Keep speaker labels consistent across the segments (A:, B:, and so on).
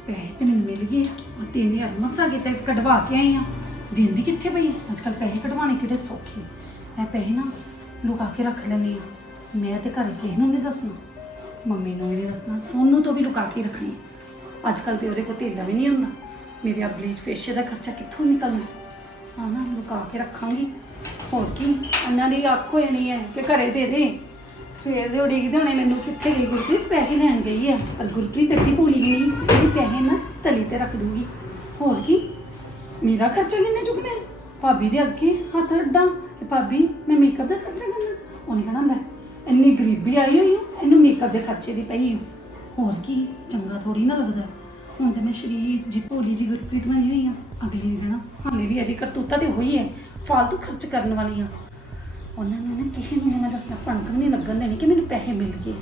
A: ਪੈਸੇ ਤੇ ਮੈਨੂੰ ਮਿਲ ਗਏ ਆ 3000 ਮੱਸਾ ਕਿਤੇ ਕਢਵਾ ਕੇ ਆਈ ਆ। ਦਿੰਦੀ ਕਿੱਥੇ ਪਈ ਅੱਜ ਕੱਲ ਪੈਸੇ ਕਢਵਾਣੇ ਕਿਹੜੇ ਸੌਖੇ। ਮੈਂ ਪੈਸੇ ਨਾ ਲੁਕਾ ਕੇ ਰੱਖ ਲੈਂਦੀ ਆ। ਮੈਂ ਤੇ ਘਰ ਕਿਸੇ ਨੂੰ ਨਹੀਂ ਦੱਸਣਾ, ਮੰਮੀ ਨੂੰ ਵੀ ਨਹੀਂ ਦੱਸਣਾ, ਸੋਨੂੰ ਤੋਂ ਵੀ ਲੁਕਾ ਕੇ ਰੱਖਣੀ। ਅੱਜ ਕੱਲ ਤੇ ਉਹਦੇ ਕੋਲ ਧੇਲਾ ਵੀ ਨਹੀਂ ਹੁੰਦਾ। ਮੇਰੇ ਆ ਬਲੀਚ ਫੇਸ਼ੀਅਲ ਦਾ ਖਰਚਾ ਕਿੱਥੋਂ ਨਿਕਲਣਾ। ਹਾਂ ਨਾ ਲੁਕਾ ਕੇ ਰੱਖਾਂਗੀ। ਹੋਰ ਕੀ ਇਹਨਾਂ ਦੀ ਅੱਖ ਹੋ ਜਾਣੀ ਹੈ ਕਿ ਘਰੇ ਦੇ ਦੇ। ਸਵੇਰ ਦੇ ਉਡੀਕਦੇ ਹੋਣੇ ਮੈਨੂੰ, ਕਿੱਥੇ ਗਈ ਗੁਰਪ੍ਰੀਤ, ਪੈਸੇ ਲੈਣ ਗਈ ਹੈ। ਪਰ ਗੁਰਪ੍ਰੀਤ ਅੱਡੀ ਭੁੱਲੀ ਨਹੀਂ, ਇਹਦੀ ਪੈਸੇ ਨਾ ਤਲੀ ਤੇ ਰੱਖ ਦੂਗੀ। ਹੋਰ ਕੀ ਮੇਰਾ ਖਰਚਾ ਕਿੰਨੇ ਚੁੱਕਣਾ। ਭਾਬੀ ਦੇ ਅੱਗੇ ਹੱਥ ਅੱਡਾਂ ਕਿ ਭਾਬੀ ਮੈਂ ਮੇਕਅਪ ਦਾ ਖਰਚਾ ਕਰਨਾ। ਉਹਨੇ ਕਹਿਣਾ ਲੈ ਇੰਨੀ ਗਰੀਬੀ ਆਈ ਹੋਈ ਹੈ, ਇਹਨੂੰ ਮੇਕਅਪ ਦੇ ਖਰਚੇ ਦੀ ਪਈ ਹੋ। ਹੋਰ ਕੀ ਚੰਗਾ ਥੋੜੀ ਨਾ ਲੱਗਦਾ। ਹੁਣ ਤੇ ਮੈਂ ਸ਼ਰੀਫ ਜੀ ਭੋਲੀ ਜੀ ਗੁਰਪ੍ਰੀਤ ਬਣੀ ਹੋਈ ਆ। ਅਗਲੀ ਨੇ ਕਹਿਣਾ ਹਾਲੇ ਵੀ ਇਹਦੀ ਕਰਤੂਤਾ ਤੇ ਹੋਈ ਹੈ, ਫਾਲਤੂ ਖਰਚ ਕਰਨ ਵਾਲੀ ਆ। ਉਹਨਾਂ ਨੇ ਨਾ ਕਿਸੇ ਨੂੰ ਮੈਂ ਦੱਸਣਾ, ਭਣਕ ਵੀ ਨਹੀਂ ਲੱਗਣ ਦੇਣੀ ਕਿ ਮੈਨੂੰ ਪੈਸੇ ਮਿਲ ਗਏ।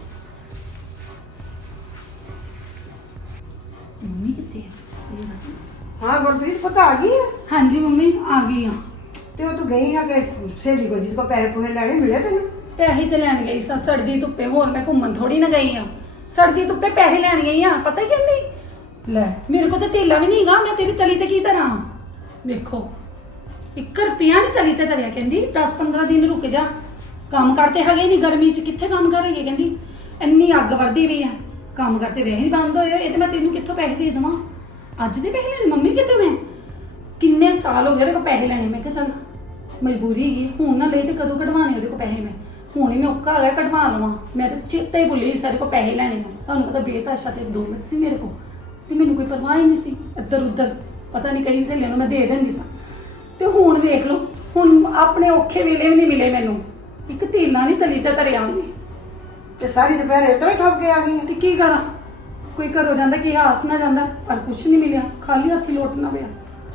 A: ਮੰਮੀ ਕਿੱਥੇ ਆ?
B: हाँ गुरप्रीत पता आ गई है।
A: ਹਾਂਜੀ ਮੰਮੀ ਆ ਗਈ ਆ।
B: तो तू गई है कि सहेली को जिसको पैसे पूहे लेने मिले तेन?
A: ਪੈਸੇ ਤੇ ਲੈਣ ਗਈ ਸਾਂ ਸੜਦੀ ਧੁੱਪੇ। ਹੋਰ ਮੈਂ ਘੁੰਮਣ ਥੋੜੀ ਨਾ ਗਈ ਆ। ਸੜਦੀ ਧੁੱਪੇ ਪੈਸੇ ਲੈਣ ਗਈ ਆ। ਪਤਾ ਹੀ ਕਹਿੰਦੀ ਲੈ ਮੇਰੇ ਕੋਲ ਤਾਂ ਧੇਲਾ ਵੀ ਨਹੀਂਗਾ, ਮੈਂ ਤੇਰੀ ਤਲੀ ਤੇ ਕੀ ਧਰਾਂ। ਵੇਖੋ 1 ਰੁਪਿਆ ਨਹੀਂ ਤਲੀ ਤੇ ਧਰਿਆ। ਕਹਿੰਦੀ 10-15 ਦਿਨ ਰੁਕ ਜਾ, ਕੰਮ ਕਰਤੇ ਹੈਗੇ ਨਹੀਂ ਗਰਮੀ 'ਚ, ਕਿੱਥੇ ਕੰਮ ਕਰੇਗੇ। ਕਹਿੰਦੀ ਇੰਨੀ ਅੱਗ ਵਰਦੀ ਵੀ ਆ, ਕੰਮ ਕਰਤੇ ਵੈਸੇ ਨਹੀਂ ਬੰਦ ਹੋਏ। ਇਹ ਤੇ ਮੈਂ ਤੈਨੂੰ ਕਿੱਥੋਂ ਪੈਸੇ ਦੇ ਦੇਵਾਂ। ਅੱਜ ਦੇ ਪੈਸੇ ਲੈਣੇ ਮੰਮੀ ਕਿਤੇ ਮੈਂ ਕਿੰਨੇ ਸਾਲ ਹੋ ਗਏ ਉਹਦੇ ਕੋਲ ਪੈਸੇ ਲੈਣੇ। ਮੈਂ ਕਿਹਾ ਚੱਲ ਮਜਬੂਰੀ ਹੈਗੀ, ਹੁਣ ਨਾ ਲੈ ਤੇ ਕਦੋਂ ਕਢਵਾਣੇ ਉਹਦੇ ਕੋਲ ਪੈਸੇ। ਮੈਂ ਹੁਣ ਹੀ ਮੌਕਾ ਆ ਗਿਆ ਕਢਵਾ ਲਵਾਂ। ਮੈਂ ਤਾਂ ਚੇਤਾ ਹੀ ਭੁੱਲੀ ਸਾਰੇ ਕੋਲ ਪੈਸੇ ਲੈਣੇ ਆ। ਤੁਹਾਨੂੰ ਪਤਾ ਬੇਤਾਸ਼ਾ ਤੇ ਦੌਲਤ ਸੀ ਮੇਰੇ ਕੋਲ, ਤੇ ਮੈਨੂੰ ਕੋਈ ਪਰਵਾਹ ਹੀ ਨਹੀਂ ਸੀ। ਇੱਧਰ ਉੱਧਰ ਪਤਾ ਨਹੀਂ ਕਈ ਸਹੇਲੀਆਂ ਨੂੰ ਮੈਂ ਦੇ ਦਿੰਦੀ ਸਾਂ। ਤੇ ਹੁਣ ਵੇਖ ਲਓ, ਹੁਣ ਆਪਣੇ ਔਖੇ ਵੇਲੇ ਵੀ ਨਹੀਂ ਮਿਲੇ ਮੈਨੂੰ। ਇੱਕ ਧੇਲਾ ਨਹੀਂ ਤਲੀ ਤੇ ਧਰਿਆ ਉਹਨੇ।
B: ते सारी दोपहर इतना ही ठप के आ गई है।
A: ਤੇ ਕੀ ਕਰਾਂ, ਕੋਈ ਘਰੋਂ ਜਾਂਦਾ ਕਿ ਹਾਸ ਨਾ ਜਾਂਦਾ, ਪਰ ਕੁਛ ਨਹੀਂ ਮਿਲਿਆ। ਖਾਲੀ ਹੱਥੀ ਲੋਟਣਾ ਪਿਆ।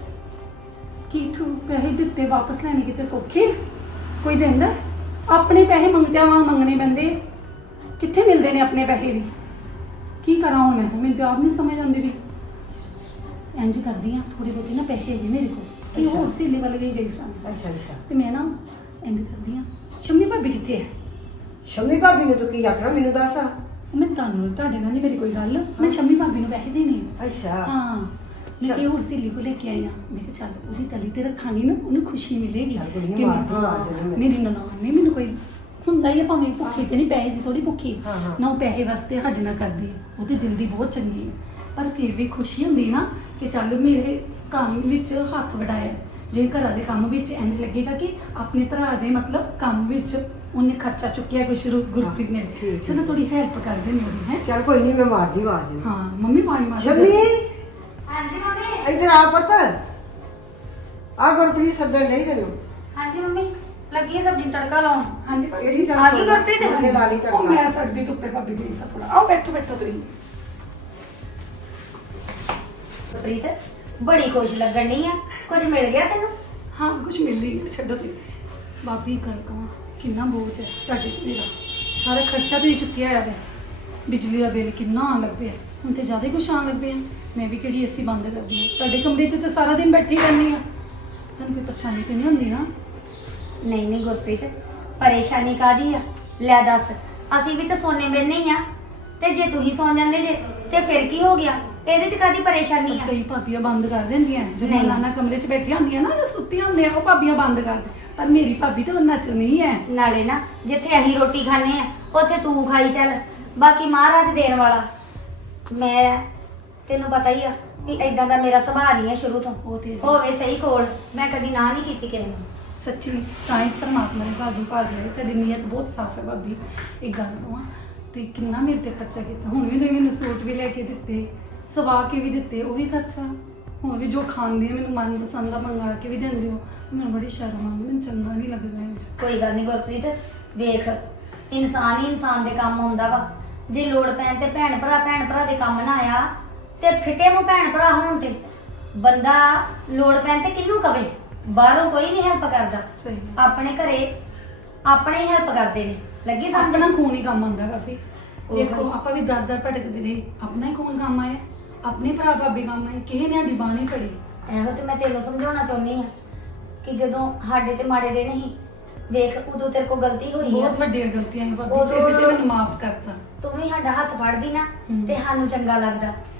A: ਕੀ ਤੂੰ ਪੈਸੇ ਦਿੱਤੇ ਵਾਪਸ ਲੈਣੇ ਕਿਤੇ ਸੌਖੇ ਕੋਈ ਦਿੰਦਾ? ਆਪਣੇ ਪੈਸੇ ਮੰਗਦਿਆਂ ਵਾਂ ਮੰਗਣੇ ਪੈਂਦੇ। ਕਿੱਥੇ ਮਿਲਦੇ ਨੇ ਆਪਣੇ ਪੈਸੇ ਵੀ। ਕੀ ਕਰਾਂ ਹੁਣ ਮੈਂ? ਮੈਨੂੰ ਤਾਂ ਆਪ ਨਹੀਂ ਸਮਝ ਆਉਂਦੀ ਵੀ। ਇੰਜ ਕਰਦੀ ਆ, ਥੋੜੇ ਬਹੁਤੇ ਨਾ ਪੈਸੇ ਹੈਗੇ ਮੇਰੇ ਕੋਲ ਕਿ ਹੋਰ ਸਹੇਲੀ ਵੱਲ ਗਈ ਸਾਂ।
B: अच्छा अच्छा।
A: ਤੇ ਮੈਂ ਨਾ ਇੰਜ ਕਰਦੀ ਆ, ਸ਼ੰਮੀ ਭਾਬੀ ਕਿੱਥੇ ਹੈ?
B: शम्मी भाभी ने तो की आखना मैनू दस।
A: ਮੈਂ ਤੁਹਾਨੂੰ ਤੁਹਾਡੇ ਨਾਲ ਨਹੀਂ ਮੇਰੀ ਕੋਈ ਗੱਲ। ਮੈਂ ਸ਼ੰਮੀ ਭਾਬੀ ਨੂੰ ਪੈਸੇ ਦੇਣੇ ਆ।
B: अच्छा
A: ਹਾਂ ਮੈਂ ਕਿ ਹੋਰ ਸਹੇਲੀ ਕੋ ਲੈ ਕੇ ਆਈ ਆ। ਮੈਂ ਕਿਹਾ ਚੱਲ ਉਹਦੀ ਤਲੀ ਤੇ ਰੱਖਾਂਗੀ ਨਾ, ਉਹਨੂੰ ਖੁਸ਼ੀ ਮਿਲੇਗੀ
B: ਚੱਲ ਕੋਈ ਨੀ,
A: ਕਿ
B: ਮਾਰ ਦਿਓ ਆਵਾਜ਼ ਉਹਨੂੰ।
A: ਮੇਰੀ ਨਨਾਣ ਨੇ ਮੈਨੂੰ ਕੋਈ ਹੁੰਦਾ ਹੀ ਆ, ਭਾਵੇਂ ਭੁੱਖੀ ਤੇ ਨਹੀਂ, ਪੈਸੇ ਦੀ ਥੋੜੀ ਭੁੱਖੀ
B: ਹਾਂ, ਹਾਂ।
A: ਨਾ। ਉਹ ਪੈਸੇ ਵਾਸਤੇ ਸਾਡੇ ਨਾਲ ਕਰਦੀ ਹੈ, ਉਹਦੇ ਦਿਲ ਦੀ ਬਹੁਤ ਚੰਗੀ ਹੈ। ਪਰ ਫਿਰ ਵੀ ਖੁਸ਼ੀ ਹੁੰਦੀ ਨਾ ਕਿ ਚੱਲ ਮੇਰੇ ਕੰਮ ਵਿੱਚ ਹੱਥ ਵਡਾਇਆ। ਜੇ ਘਰਾਂ ਦੇ ਕੰਮ ਵਿੱਚ ਇੰਜ ਲੱਗੇਗਾ ਕਿ ਆਪਣੇ ਭਰਾ ਦੇ ਮਤਲਬ ਕੰਮ ਵਿੱਚ ਉਹਨੇ ਖਰਚਾ ਚੁੱਕਿਆ ਕੁਛ ਗੁਰਪ੍ਰੀਤ ਨੇ।
B: ਠੀਕ,
A: ਚਲੋ ਥੋੜੀ ਹੈਲਪ ਕਰ ਦੇਣੀ ਉਹਦੀ ਹੈ।
B: चल कोई नहीं मैं मार दी आवाज।
A: ਹਾਂ ਮੰਮੀ ਪਾਣੀ ਮਾਰ
B: शम्मी
C: ਹਾਂਜੀ ਮੰਮੀ।
B: इधर आ पुत्र। आ गुरप्रीत सदन नहीं तेनू।
C: ਹਾਂਜੀ ਮੰਮੀ ਲੱਗੀ ਹੈ ਸਬਜ਼ੀ ਨੂੰ ਤੜਕਾ ਲਾਉਣ।
A: ਹਾਂਜੀ ਭਾਈ।
B: एडी
C: आ गई गुरप्रीत?
B: मुझे ला ली
A: ਉਹ
B: तड़का।
A: ਮੈਂ ਸੜਦੀ ਧੁੱਪੇ ਭਾਬੀ ਗਈ ਸਾਂ ਥੋੜਾ। ਆਓ ਬੈਠੋ ਬੈਠੋ ਤੁਸੀਂ।
C: ਪ੍ਰੀਤ ਬੜੀ ਖੁਸ਼ ਲੱਗਣੀ ਆ, ਕੁਝ ਮਿਲ ਗਿਆ ਤੈਨੂੰ?
A: ਹਾਂ ਕੁਝ ਮਿਲਦੀ ਨਹੀਂ, ਛੱਡੋ ਤੁਸੀਂ। ਭਾਬੀ ਗੱਲ ਕਹਾਂ ਕਿੰਨਾ ਬੋਝ ਹੈ ਤੁਹਾਡੇ ਤੇ ਮੇਰਾ। ਸਾਰਾ ਖਰਚਾ ਤੁਸੀਂ ਚੁੱਕਿਆ ਹੋਇਆ ਵੇ। ਬਿਜਲੀ ਦਾ ਬਿੱਲ ਕਿੰਨਾ ਆਉਣ ਲੱਗ ਪਿਆ, ਹੁਣ ਤੇ ਜ਼ਿਆਦਾ ਹੀ ਕੁਛ ਆਉਣ ਲੱਗ ਪਿਆ। ਮੈਂ ਵੀ ਕਿਹੜੀ ਏਸੀ ਬੰਦ ਕਰਦੀ ਹਾਂ, ਤੁਹਾਡੇ ਕਮਰੇ 'ਚ ਤਾਂ ਸਾਰਾ ਦਿਨ ਬੈਠੀ ਰਹਿੰਦੀ ਹਾਂ। ਤੁਹਾਨੂੰ ਕੋਈ ਪਰੇਸ਼ਾਨੀ ਤੇ ਨਹੀਂ ਹੁੰਦੀ ਨਾ?
C: ਨਹੀਂ ਨਹੀਂ ਗੁਰਪ੍ਰੀਤ, ਪਰੇਸ਼ਾਨੀ ਕਾਦੀ ਆ? ਲੈ ਦੱਸ, ਅਸੀਂ ਵੀ ਤਾਂ ਸੋਨੇ ਬੈਨੇ ਹੀ ਆ, ਤੇ ਜੇ ਤੁਸੀਂ ਸੌਂ ਜਾਂਦੇ ਜੇ ਤੇ ਫਿਰ ਕੀ ਹੋ ਗਿਆ? ਇਹਦੇ 'ਚ ਕਾਦੀ ਪਰੇਸ਼ਾਨੀ ਆ?
A: ਕਈ ਭਾਬੀਆਂ ਬੰਦ ਕਰ ਦਿੰਦੀਆਂ, ਜਦੋਂ
C: ਨਹੀਂ।
A: ਨਾਨਾ ਕਮਰੇ 'ਚ ਬੈਠੀਆਂ ਹੁੰਦੀਆਂ ਨਾ, ਜਾਂ ਸੁੱਤੀਆਂ ਹੁੰਦੀਆਂ, ਉਹ ਭਾਬੀਆਂ ਬੰਦ ਕਰ ਦੇ। ਪਰ ਮੇਰੀ ਭਾਬੀ ਤਾਂ ਉਹਨਾਂ 'ਚ ਨਹੀਂ ਹੈ।
C: ਨਾਲੇ ਨਾ ਜਿੱਥੇ ਅਸੀਂ ਰੋਟੀ ਖਾਣੇ ਆ ਉੱਥੇ ਤੂੰ ਖਾਈ ਚੱਲ, ਬਾਕੀ ਮਹਾਰਾਜ ਦੇਣ ਵਾਲਾ। ਮੈਂ ਤੈਨੂੰ ਪਤਾ ਹੀ ਆ ਵੀ ਏਦਾਂ ਦਾ ਮੇਰਾ ਸੁਭਾਅ ਨਹੀਂ ਹੈ ਸ਼ੁਰੂ ਤੋਂ।
A: ਉਹ ਤੇ ਹੈ।
C: ਹੋਵੇ ਸਹੀ ਕੋਲ, ਮੈਂ ਕਦੀ ਨਾ ਨਹੀਂ ਕੀਤੀ ਕਿਸੇ ਨੂੰ।
A: ਸੱਚੀ ਤਾਂ ਹੀ ਪਰਮਾਤਮਾ ਨੇ ਭਾਗੀ ਭਾਗ ਲਿਆ। ਤੁਹਾਡੀ ਨੀਅਤ ਬਹੁਤ ਸਾਫ਼ ਹੈ ਭਾਬੀ। ਇੱਕ ਗੱਲ ਕਹਾਂ ਤੇ ਕਿੰਨਾ ਮੇਰੇ ਤੇ ਖਰਚਾ ਕੀਤਾ। ਹੁਣ ਵੀ ਤੁਸੀਂ ਮੈਨੂੰ ਸੂਟ ਵੀ ਲੈ ਕੇ ਦਿੱਤੇ, ਸਵਾ ਕੇ ਵੀ ਦਿੱਤੇ, ਉਹ ਵੀ ਖਰਚਾ। ਹੁਣ ਵੀ ਜੋ ਖਾਂਦੇ ਆ ਮੈਨੂੰ ਮਨਪਸੰਦ ਦਾ ਮੰਗਾ ਕੇ ਵੀ ਦਿੰਦੇ ਹੋ। ਮੈਨੂੰ ਬੜੀ ਸ਼ਰਮ ਆਉਂਦੀ, ਮੈਨੂੰ ਚੰਗਾ ਨਹੀਂ ਲੱਗਦਾ ਇਹ 'ਚ।
C: ਕੋਈ ਗੱਲ ਨਹੀਂ ਗੁਰਪ੍ਰੀਤ, ਵੇਖ ਇਨਸਾਨ ਹੀ ਇਨਸਾਨ ਦੇ ਕੰਮ ਆਉਂਦਾ ਵਾ। ਜੇ ਲੋੜ ਪੈਣ ਤੇ ਭੈਣ ਭਰਾ ਦੇ ਕੰਮ ਨਾ ਆਇਆ ਤੇ ਫਿੱਟੇ ਮੂੰਹ ਭੈਣ ਭਰਾ ਹੋਣ ਤੇ ਬੰਦਾ ਲੋੜ ਪੈਣ ਤੇ ਕਿਹਨੂੰ ਕਵੇ? ਬਾਹਰੋਂ ਕੋਈ ਨਹੀਂ ਹੈਲਪ ਕਰਦਾ,
A: ਸਹੀ
C: ਆਪਣੇ ਘਰੇ ਆਪਣੇ ਹੀ ਹੈਲਪ ਕਰਦੇ ਨੇ। ਲੱਗੀ ਸਮਝ?
A: ਆਪਣਾ ਖੂਨ ਹੀ ਕੰਮ ਆਉਂਦਾ ਭਾਬੀ।
C: ਉਹੀ।
A: ਦੇਖੋ ਆਪਾਂ ਵੀ ਦਰ ਭਟਕਦੇ ਰਹੇ, ਆਪਣਾ ਹੀ ਖੂਨ ਕੰਮ ਆਇਆ, ਆਪਣੇ ਭਰਾ ਭਾਬੀ ਕੰਮ ਆਏ, ਕਿਸੇ ਨੇ ਸਾਡੀ ਬਾਂਹ ਨਹੀਂ ਫੜੀ।
C: ਇਹੋ ਤੇ ਮੈਂ ਤੈਨੂੰ ਸਮਝਾਉਣਾ ਚਾਹੁੰਦੀ ਆ ਕਿ ਜਦੋਂ ਸਾਡੇ ਤੇ ਮਾੜੇ ਦਿਨ ਸੀ, ਵੇਖ ਉਦੋਂ ਤੇਰੇ ਕੋਲ ਗਲਤੀ ਹੋਈ ਆ।
A: ਬਹੁਤ ਵੱਡੀਆਂ ਗਲਤੀਆਂ ਹੈ ਭਾਬੀ, ਫਿਰ ਵੀ ਤੇ ਮੈਨੂੰ ਮਾਫ ਕਰਤਾ।
C: ਤੂੰ ਵੀ ਸਾਡਾ ਹੱਥ ਫੜਦੀ ਨਾ
A: ਹਮ।
C: ਤੇ ਸਾਨੂੰ ਚੰਗਾ ਲੱਗਦਾ।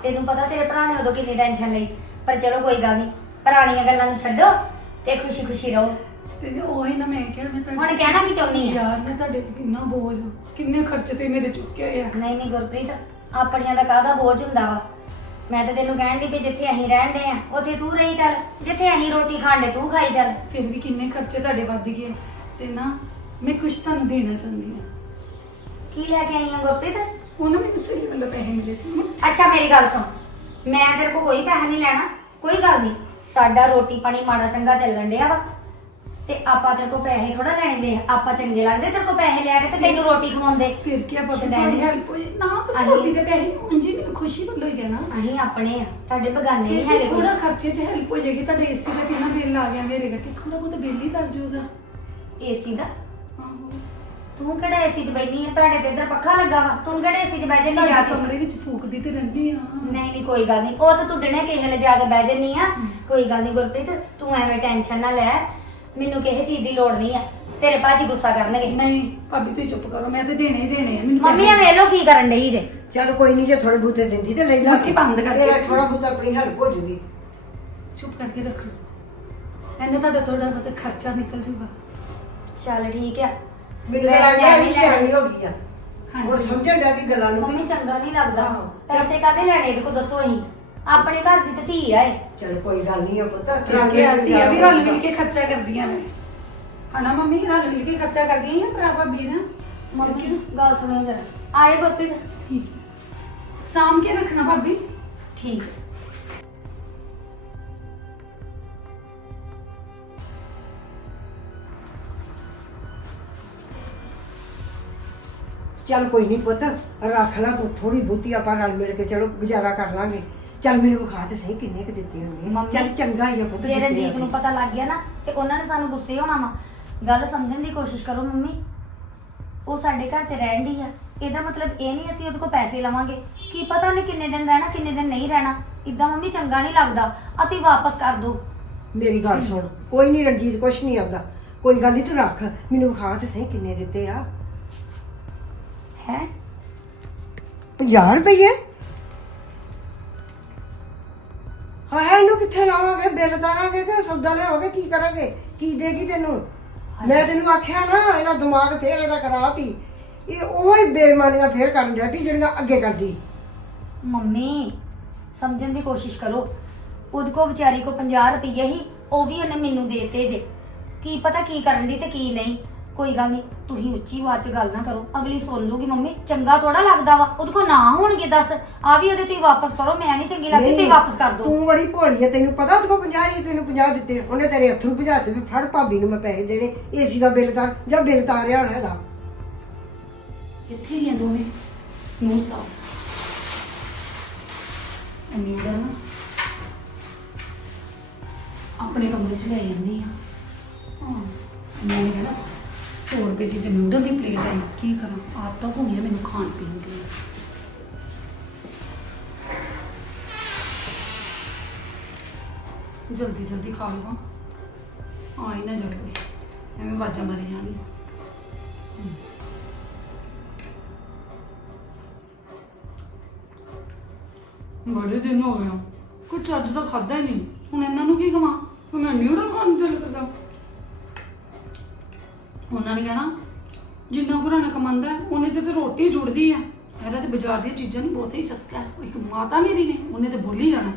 C: ਤੈਨੂੰ ਪਤਾ ਤੇਰੇ ਭਰਾ ਨੇ ਉਦੋਂ ਕਿੰਨੀ ਟੈਨਸ਼ਨ ਲਈ। ਪਰ ਚਲੋ ਕੋਈ ਗੱਲ ਨਹੀਂ, ਪੁਰਾਣੀਆਂ ਗੱਲਾਂ ਨੂੰ ਛੱਡੋ ਤੇ ਖੁਸ਼ੀ ਰਹੋ।
A: ਤੇ ਉਹੀ ਨਾ ਮੈਂ ਕਿਹਾ ਮੈਂ
C: ਹੁਣ ਕਹਿਣਾ ਕੀ ਚਾਹੁੰਦੀ ਆ?
A: ਯਾਰ ਮੈਂ ਤੁਹਾਡੇ 'ਚ ਕਿੰਨਾ ਬੋਝ, ਕਿੰਨੇ ਖਰਚੇ ਤੇ ਮੇਰੇ ਚੁੱਕੇ ਹੋਏ ਆ।
C: ਨਹੀਂ ਗੁਰਪ੍ਰੀਤ, ਆਪਣੀਆਂ ਦਾ ਕਾਹਦਾ ਬੋਝ ਹੁੰਦਾ ਵਾ। ਮੈਂ ਤਾਂ ਤੈਨੂੰ ਕਹਿਣ ਦੀ ਵੀ ਜਿੱਥੇ ਅਸੀਂ ਰਹਿੰਦੇ ਆ ਉੱਥੇ ਤੂੰ ਰਹੀ ਚੱਲ, ਜਿੱਥੇ ਅਸੀਂ ਰੋਟੀ ਖਾਂਦੇ ਤੂੰ ਖਾਈ ਚੱਲ।
A: ਫਿਰ ਵੀ ਕਿੰਨੇ ਖਰਚੇ ਤੁਹਾਡੇ ਵੱਧ ਗਏ ਤੇ ਨਾ ਮੈਂ ਕੁਛ ਤੁਹਾਨੂੰ ਦੇਣਾ ਚਾਹੁੰਦੀ ਹਾਂ।
C: ਕੀ ਲੈ ਕੇ ਆਈ ਆ ਗੁਰਪ੍ਰੀਤ?
A: ਉਹਨਾਂ ਮੈਨੂੰ ਸਹੀ ਵੱਲੋਂ ਪੈਸੇ ਮਿਲੇ ਸੀ।
C: ਅੱਛਾ ਮੇਰੀ ਗੱਲ ਸੁਣ, ਮੈਂ ਤੇਰੇ ਕੋਲ ਕੋਈ ਪੈਸਾ ਨਹੀਂ ਲੈਣਾ, ਕੋਈ ਗੱਲ ਨਹੀਂ। ਸਾਡਾ ਰੋਟੀ ਪਾਣੀ ਮਾੜਾ ਚੰਗਾ ਚੱਲਣ ਡਿਆ ਵਾ ਤੇ ਆਪਾਂ ਤੇਰੇ ਕੋਲ ਪੈਸੇ ਥੋੜਾ ਲੈਣੇ ਵੇ। ਆਪਾਂ ਚੰਗੇ ਲੱਗਦੇ ਤੇਰੇ ਕੋਲ ਪੈਸੇ ਲਿਆ ਕੇ ਤੇ ਤੈਨੂੰ ਰੋਟੀ ਖਵਾਉਂਦੇ।
A: ਫਿਰ ਕੀ ਆਪਾਂ
C: ਸ਼ੁਦੈਣ
A: ਤੁਹਾਡੀ
C: ਆ।
A: ਹੈਲਪ ਹੋਈ ਨਾ, ਤੁਸੀਂ
C: ਅਸੀਂ-
A: ਰੋਟੀ ਦੇ ਪੈਸੇ ਉਂਝੀ ਮੈਨੂੰ ਖੁਸ਼ੀ ਵੱਲੋਂ ਹੀ ਦੇਣਾ।
C: ਅਸੀਂ ਆਪਣੇ ਆ, ਤੁਹਾਡੇ ਬਗਾਨੇ ਨਹੀਂ
A: ਫਿਰ
C: ਹੈਗੇ
A: ਥੋੜਾ ਖਰਚੇ 'ਚ ਹੈਲਪ ਹੋ ਜਾਏਗੀ। ਤੁਹਾਡੇ ਏਸੀ ਦਾ ਕਿੰਨਾ ਬਿੱਲ ਆ ਗਿਆ ਮੇਰੇ ਦਾ, ਕਿ ਥੋੜਾ ਬਹੁਤ ਬਿੱਲ ਹੀ ਕਰ ਜਾਊਗਾ।
C: ਏਸੀ ਦਾ।
A: ਆਹੋ,
C: ਤੂੰ ਕਿਹੜਾ ਏਸੀ 'ਚ ਬੈਠੀ ਆ? ਤੁਹਾਡੇ ਤੇ ਇੱਧਰ ਪੱਖਾ ਲੱਗਾ ਵਾ, ਤੂੰ ਕਿਹੜੇ ਏਸੀ 'ਚ ਬਹਿ ਜੰਨੀ ਜਾ
A: ਤੁਹਾਡੇ
C: ਕੇ?
A: ਕਮਰੇ ਵਿੱਚ ਫੂਕਦੀ ਤੇ ਰਹਿੰਦੀ ਆ।
C: ਨਹੀਂ ਕੋਈ ਗੱਲ ਨਹੀਂ, ਉਹ ਤਾਂ ਤੂੰ ਦਿਨੇ ਕਿਸੇ ਵੇਲੇ ਜਾ ਕੇ ਬਹਿ ਜੰਨੀ ਆ। ਕੋਈ ਗੱਲ ਨਹੀਂ ਗੁਰਪ੍ਰੀਤ, ਤੂੰ ਐਵੇਂ ਟੈਨਸ਼ਨ ਨਾ ਲੈ। ਮੈਨੂੰ ਕਿਸੇ ਚੀਜ਼ ਦੀ ਲੋੜ ਨਹੀਂ ਆ। ਤੇਰੇ ਭਾਜੀ ਗੁੱਸਾ ਕਰਨਗੇ।
A: ਨਹੀਂ ਭਾਬੀ ਤੁਸੀਂ ਚੁੱਪ ਕਰੋ, ਮੈਂ ਤੇ ਦੇਣੇ ਹੀ ਦੇਣੇ ਆ। ਮੈਨੂੰ
C: ਮੰਮੀ ਆ ਵੇਖ ਲੋ ਕੀ ਕਰਨ ਡਈ ਜੇ।
B: ਚੱਲ ਕੋਈ ਨਹੀਂ, ਜੇ ਥੋੜੇ ਬਹੁਤੇ ਦਿੰਦੀ ਤੇ ਲੈ ਲਾ।
A: ਬਾਕੀ ਬੰਦ ਕਰਕੇ
B: ਤੇਰਾ
A: ਰੱਖੀ।
B: ਥੋੜਾ ਬਹੁਤਾ ਆਪਣੀ ਹੈਲਪ ਹੋ ਜੂਗੀ।
A: ਚੁੱਪ ਕਰਕੇ ਰੱਖ ਲਓ, ਇਹਨੇ ਤੁਹਾਡਾ ਥੋੜਾ ਬਹੁਤ ਖਰਚਾ ਨਿਕਲ ਜੂਗਾ।
C: ਚੱਲ ਠੀਕ ਆ।
B: ਮੈਨੂੰ ਤਾਂ
C: ਮੈਂ
B: ਲੱਗਦਾ
C: ਨਹੀਂ
B: ਇਹ ਸਿਆਣੀ ਹੋ ਗਈ ਆ।
A: ਹਾਂਜੀ।
B: ਹੁਣ ਸਮਝਣ ਦਾ ਵੀ ਗੱਲਾਂ ਨੂੰ
C: ਮੰਮੀ
B: ਵੀ।
C: ਚੰਗਾ ਨਹੀਂ ਲੱਗਦਾ।
B: ਆਹੋ।
C: ਪੈਸੇ ਕਾਹਦੇ ਲੈਣੇ ਇਹਦੇ ਕੋ ਦੱਸੋ? ਅਸੀਂ ਆਪਣੇ ਘਰ ਦੀ ਤੇ ਧੀ ਆ ਇਹ।
B: ਚੱਲ ਕੋਈ ਗੱਲ ਨਹੀਂ ਆ ਪੁੱਤ।
A: ਧੀਆਂ ਵੀ ਰਲ ਮਿਲ ਕੇ ਖਰਚਾ ਕਰਦੀਆਂ ਨੇ, ਹਨਾ ਮੰਮੀ? ਰਲ ਮਿਲ ਕੇ ਖਰਚਾ ਕਰਦੀਆਂ ਭਰਾ ਭਾਬੀ ਨਾ।
C: ਮੰਮੀ ਗੱਲ ਸੁਣੋ ਜਰਾ। ਆਏ ਗੁਰਪ੍ਰੀਤ।
A: ਠੀਕ ਹੈ, ਸਾਂਭ ਕੇ ਰੱਖਣਾ ਭਾਬੀ।
C: ਠੀਕ।
B: ਚੱਲ ਕੋਈ ਨਹੀਂ ਪੁੱਤ, ਰੱਖ ਲਾ ਤੂੰ ਥੋੜੀ ਬਹੁਤੀ, ਆਪਾਂ ਰਲ ਮਿਲ ਕੇ ਚਲੋ ਗੁਜ਼ਾਰਾ ਕਰ ਲਾਂਗੇ। ਚੱਲ ਮੈਨੂੰ ਵਿਖਾ ਤੇ ਸਹੀ ਕਿੰਨੇ ਕੁ ਦਿੱਤੇ ਹੋਣੇ।
C: ਮੰਮੀ,
B: ਚੱਲ ਚੰਗਾ ਹੀ ਆ ਪੁੱਤ।
C: ਜੇ
B: ਦਿੱਤੇ
C: ਰਣਜੀਤ
B: ਆ।
C: ਨੂੰ ਪਤਾ ਲੱਗ ਗਿਆ ਨਾ ਤੇ ਉਹਨਾਂ ਨੇ ਸਾਨੂੰ ਗੁੱਸੇ ਹੋਣਾ ਵਾ। ਗੱਲ ਸਮਝਣ ਦੀ ਕੋਸ਼ਿਸ਼ ਕਰੋ ਮੰਮੀ। ਉਹ ਸਾਡੇ ਘਰ 'ਚ ਰਹਿਣ ਡਈ ਆ, ਇਹਦਾ ਮਤਲਬ ਇਹ ਨਹੀਂ ਅਸੀਂ ਉਹਦੇ ਕੋਲ ਪੈਸੇ ਲਵਾਂਗੇ। ਕੀ ਪਤਾ ਉਹਨੇ ਕਿੰਨੇ ਦਿਨ ਰਹਿਣਾ, ਕਿੰਨੇ ਦਿਨ ਨਹੀਂ ਰਹਿਣਾ। ਇਦਾਂ ਮੰਮੀ ਚੰਗਾ ਨਹੀਂ ਲੱਗਦਾ। ਆ ਤੁਸੀਂ ਵਾਪਸ ਕਰ ਦਿਓ।
B: ਮੇਰੀ ਗੱਲ ਸੁਣ, ਕੋਈ ਨਹੀਂ ਰਣਜੀਤ, ਕੁਛ ਨਹੀਂ ਆਉਂਦਾ। ਕੋਈ ਗੱਲ ਨਹੀਂ, ਤੂੰ ਰੱਖ, ਮੈਨੂੰ ਵਿਖਾ ਤੇ ਸਹੀ ਕਿੰਨੇ ਦਿੱਤੇ ਆ।
C: ਹੈ
B: 50 ਰੁਪਏ? ਹਾਂ, ਇਹਨੂੰ ਕਿੱਥੇ ਲਾਵਾਂਗੇ? ਬਿੱਲ ਤਾਰਾਂਗੇ ਕਿ ਸੌਦਾ ਲਿਆਵਾਂਗੇ? ਕੀ ਕਰਾਂਗੇ? ਕੀ ਦੇਗੀ ਤੈਨੂੰ? ਮੈਂ ਤੈਨੂੰ ਆਖਿਆ ਨਾ, ਇਹਦਾ ਦਿਮਾਗ ਫੇਰ ਇਹਦਾ ਖਰਾਬ ਹੀ। ਇਹ ਉਹ ਹੀ ਬੇਈਮਾਨੀਆਂ ਫੇਰ ਕਰਨ ਡਿਆ ਵੀ ਜਿਹੜੀਆਂ ਅੱਗੇ ਕਰਦੀ।
C: ਮੰਮੀ ਸਮਝਣ ਦੀ ਕੋਸ਼ਿਸ਼ ਕਰੋ। ਉਹਦੇ ਕੋ ਵਿਚਾਰੀ ਕੋ 50 ਰੁਪਏ ਹੀ, ਉਹ ਵੀ ਉਹਨੇ ਮੈਨੂੰ ਦੇਤੇ ਜੇ। ਕੀ ਪਤਾ ਕੀ ਕਰਨ ਦੀ ਤੇ ਕੀ ਨਹੀਂ। ਕੋਈ ਗੱਲ ਨਹੀਂ, ਤੁਸੀਂ ਉੱਚੀ ਆਵਾਜ਼ 'ਚ ਗੱਲ ਨਾ ਕਰੋ, ਅਗਲੀ ਸੁਣ ਲੂਗੀ। ਮੰਮੀ ਚੰਗਾ ਥੋੜਾ ਲੱਗਦਾ ਵਾ ਉਹਦੇ ਕੋ ਨਾ ਹੋਣਗੇ। ਦੱਸ ਆ ਵੀ ਉਹਦੇ ਤੁਸੀਂ ਵਾਪਸ ਕਰੋ। ਮੈਂ ਨਹੀਂ ਚੰਗੀ ਲੱਗਦੀ, ਤੁਸੀਂ ਵਾਪਸ ਕਰ ਦਿਓ।
B: ਤੂੰ ਬੜੀ ਭੋਲੀ ਹੈ, ਤੈਨੂੰ ਪਤਾ ਉਹਦੇ ਕੋਲ 50 ਹੀ, ਤੈਨੂੰ 50 ਦਿੱਤੇ। ਉਹਨੇ ਤੇਰੇ ਹੱਥੋਂ ਭਜਾ ਦਿੱਤੇ ਵੀ ਫੜ ਭਾਬੀ ਨੂੰ ਮੈਂ ਪੈਸੇ ਦੇਣੇ, ਏਸੀ ਦਾ ਬਿੱਲ ਤਾਰ ਜਾਂ ਬਿੱਲ ਤਾਰਿਆ ਹੋਣਾ ਇਹਦਾ।
A: ਇੱਥੇ ਹੀ ਆ ਦੋਵੇਂ ਨੂੰ ਸੱਸ। ਅੰਨੀ ਦਾ ਨਾ ਆਪਣੇ ਕਮਰੇ 'ਚ ਲੈ ਜਾਂਦੀ ਆ। ਹਾਂ, ਮੈਂ ਕਹਿੰਦਾ 100 ਰੁਪਏ ਦੀ ਤੇ ਨੂਡਲ ਦੀ ਪਲੇਟ ਹੈ। ਕੀ ਕਰਾਂ, ਆਦਤਾਂ ਹੋ ਗਈਆਂ ਮੈਨੂੰ ਖਾਣ ਪੀਣ ਦੀ। ਜਲਦੀ ਜਲਦੀ ਖਾ ਲਵਾਂ, ਆ ਹੀ ਨਾ ਜਾਵੇ, ਐਵੇਂ ਆਵਾਜ਼ਾਂ ਮਾਰੀ ਜਾਣੀਆਂ। ਬੜੇ ਦਿਨ ਹੋ ਗਏ ਆ, ਕੁਝ ਚੱਜ ਦਾ ਖਾਦਾ ਹੀ ਨਹੀਂ। ਹੁਣ ਇਹਨਾਂ ਨੂੰ ਕੀ ਖਵਾਂ? ਮੈਂ ਨਿਊਡਲ ਖਾਣ ਨੂੰ ਦਿਲ ਕਰਦਾ। ਉਹਨਾਂ ਨੇ ਕਹਿਣਾ ਜਿੰਨਾ ਘਰਾਣਾ ਕਮਾਉਂਦਾ ਹੈ, ਉਹਨੇ ਤੇ ਰੋਟੀ ਜੁੜਦੀ ਆ। ਇਹਦਾ ਤੇ ਬਾਜ਼ਾਰ ਦੀਆਂ ਚੀਜ਼ਾਂ ਨੂੰ ਬਹੁਤ ਹੀ ਚਸਕਾ ਹੈ। ਉਹ ਇੱਕ ਮਾਤਾ ਮੇਰੀ ਨੇ, ਉਹਨੇ ਤੇ ਬੋਲੀ ਜਾਣਾ।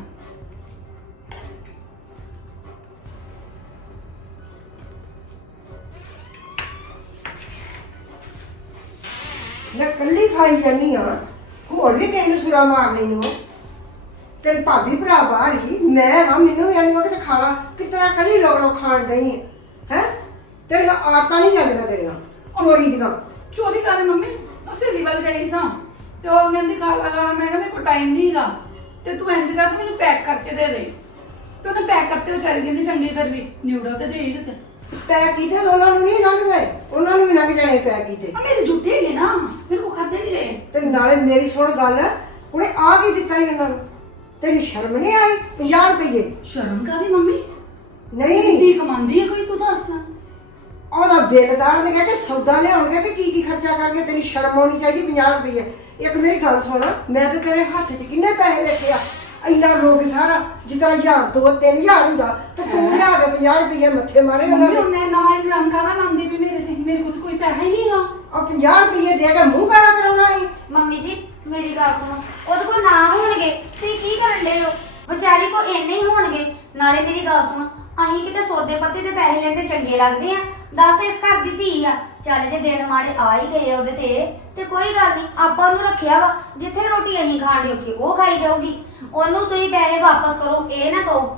B: ਮੈਂ ਕੱਲੀ ਖਾਈ ਜਾਨੀ ਆ, ਹੋਰ ਵੀ ਕਿਸੇ ਨੂੰ ਸੁਰਾ ਮਾਰ ਲਈ ਨੂੰ। ਤੇਰੀ ਭਾਬੀ ਭਰਾ ਬਾਹਰ ਹੀ, ਮੈਂ ਹਾਂ, ਮੈਨੂੰ ਯਾਨੀ ਉਹ ਕਿਤੇ ਖਾ ਲਾ। ਕਿਸ ਤਰ੍ਹਾਂ ਕੱਲੀ ਲੋਕ ਖਾਣ ਨਹੀਂ ਹੈ? ਤੇਰੀਆਂ ਆਦਤਾਂ ਨਹੀਂ ਜਾਂਦੀਆਂ ਤੇਰੀਆਂ ਚੋਰੀ ਦੀਆਂ।
A: ਚੋਰੀ ਕਰੇ ਮੰਮੀ, ਉਹ ਸਹੇਲੀ ਵੱਲ ਗਈ ਸਾਂ ਤੇ ਉਹ ਕਹਿੰਦੀ ਖਾ ਲਾ। ਮੈਂ ਕਿਹਾ ਮੇਰੇ ਕੋਲ ਟਾਈਮ ਨਹੀਂ ਹੈਗਾ ਤੇ ਤੂੰ ਇੰਜ ਕਰ, ਤੂੰ ਮੈਨੂੰ ਪੈਕ ਕਰਕੇ ਦੇ ਦੇ। ਤੇ ਉਹਨੇ ਪੈਕ ਕਰਤੇ, ਉਹ ਚਲੀ ਕਹਿੰਦੀ ਚੰਗੇ ਫਿਰ ਵੀ ਨਿਊਡਲ ਤੇ ਦੇ ਹੀ ਦਿੱਤੇ।
B: ਪੈਕ ਕੀਤੇ ਉਹਨਾਂ ਨੂੰ ਨਹੀਂ ਲੰਘਦੇ, ਉਹਨਾਂ ਨੂੰ ਵੀ ਲੰਘ ਜਾਣੇ ਪੈਕ ਕੀਤੇ।
A: ਆ ਮੇਰੇ ਜੁੱਤੇ ਹੈਗੇ ਨਾ, ਮੇਰੇ ਕੋ ਖਾਦੇ ਨਹੀਂ ਗਏ।
B: ਤੇ ਨਾਲੇ ਮੇਰੀ ਸੁਣ ਗੱਲ, ਉਹਨੇ ਆ ਕੀ ਦਿੱਤਾ ਇਹਨਾਂ ਨੂੰ? ਤੈਨੂੰ ਸ਼ਰਮ ਨਹੀਂ ਆਈ? 50 ਰੁਪਏ
A: ਸ਼ਰਮ ਕਾਦੀ ਮੰਮੀ?
B: ਨਹੀਂ,
A: ਕੀ ਕਮਾਉਂਦੀ ਹੈ ਕੋਈ, ਤੂੰ ਦੱਸ।
B: ਉਹਦਾ ਬੇਲਦਾਰ ਨੇ ਕਿਹਾ ਕਿ ਸੌਦਾ ਲਿਆਉਣਗੇ ਕਿ ਕੀ ਖਰਚਾ ਕਰਨਗੇ, ਤੈਨੂੰ ਸ਼ਰਮ ਆਉਣੀ ਚਾਹੀਦੀ। 50 ਰੁਪਏ ਇੱਕ ਮੇਰੀ ਗੱਲ ਸੁਣ, ਮੈਂ ਤੇ ਤੇਰੇ ਹੱਥ 'ਚ ਕਿੰਨੇ ਪੈਸੇ ਦੇਖੇ ਆ, ਇੰਨਾ ਰੋਗ ਸਾਰਾ ਜਿੱਦਾਂ 1000 2 3000 ਹੁੰਦਾ ਤੇ ਤੂੰ ਲਿਆ ਕੇ 50 ਰੁਪਏ ਮੱਥੇ ਮਾਰੇ ਉਹਨਾਂ
A: ਮੰਮੀ
B: ਨੇ।
A: ਉਹਨੇ ਨਾ ਇਲਜ਼ਾਮ ਕਾਹਦਾ ਲਾਉਂਦੇ ਵੀ ਮੇਰੇ ਕੋਲ ਤਾਂ ਕੋਈ ਪੈਸਾ ਹੀ ਨਹੀਂ ਹੈਗਾ।
B: ਉਹ 50 ਰੁਪਏ ਦੇ ਕੇ ਮੂੰਹ ਕਾਲਾ ਕਰਾਉਣਾ ਸੀ।
C: ਮੰਮੀ ਜੀ ਮੇਰੀ ਗੱਲ ਸੁਣੋ, ਉਹਦੇ ਕੋਲ ਨਾ ਹੋਣਗੇ ਤੁਸੀਂ ਕੀ ਕਰਨ ਦੇ ਹੋ? ਵਿਚਾਰੀ ਕੋ ਇੰਨੇ ਹੀ ਹੋਣਗੇ। ਨਾਲੇ ਮੇਰੀ ਗੱਲ ਸੁਣੋ, ਅਸੀਂ ਕਿਤੇ ਸੌਦੇ ਪੱਤੇ ਦੇ ਪੈਸੇ ਲੈਂਦੇ ਚੰਗੇ ਲੱਗਦੇ ਆ? ਦੱਸ ਇਸ ਘਰ ਦੀ ਧੀ ਆ, ਚੱਲ ਜੇ ਦਿਨ ਮਾੜੇ ਆ ਹੀ ਗਏ ਉਹਦੇ ਤੇ ਕੋਈ ਗੱਲ ਨਹੀਂ, ਆਪਾਂ ਉਹਨੂੰ ਰੱਖਿਆ ਵਾ, ਜਿੱਥੇ ਰੋਟੀ ਅਸੀਂ ਖਾਣੀ ਉੱਥੇ ਉਹ ਖਾਈ ਜਾਊਗੀ। ਉਹਨੂੰ ਤੁਸੀਂ ਪੈਸੇ ਵਾਪਸ ਕਰੋ, ਇਹ ਨਾ ਕਹੋ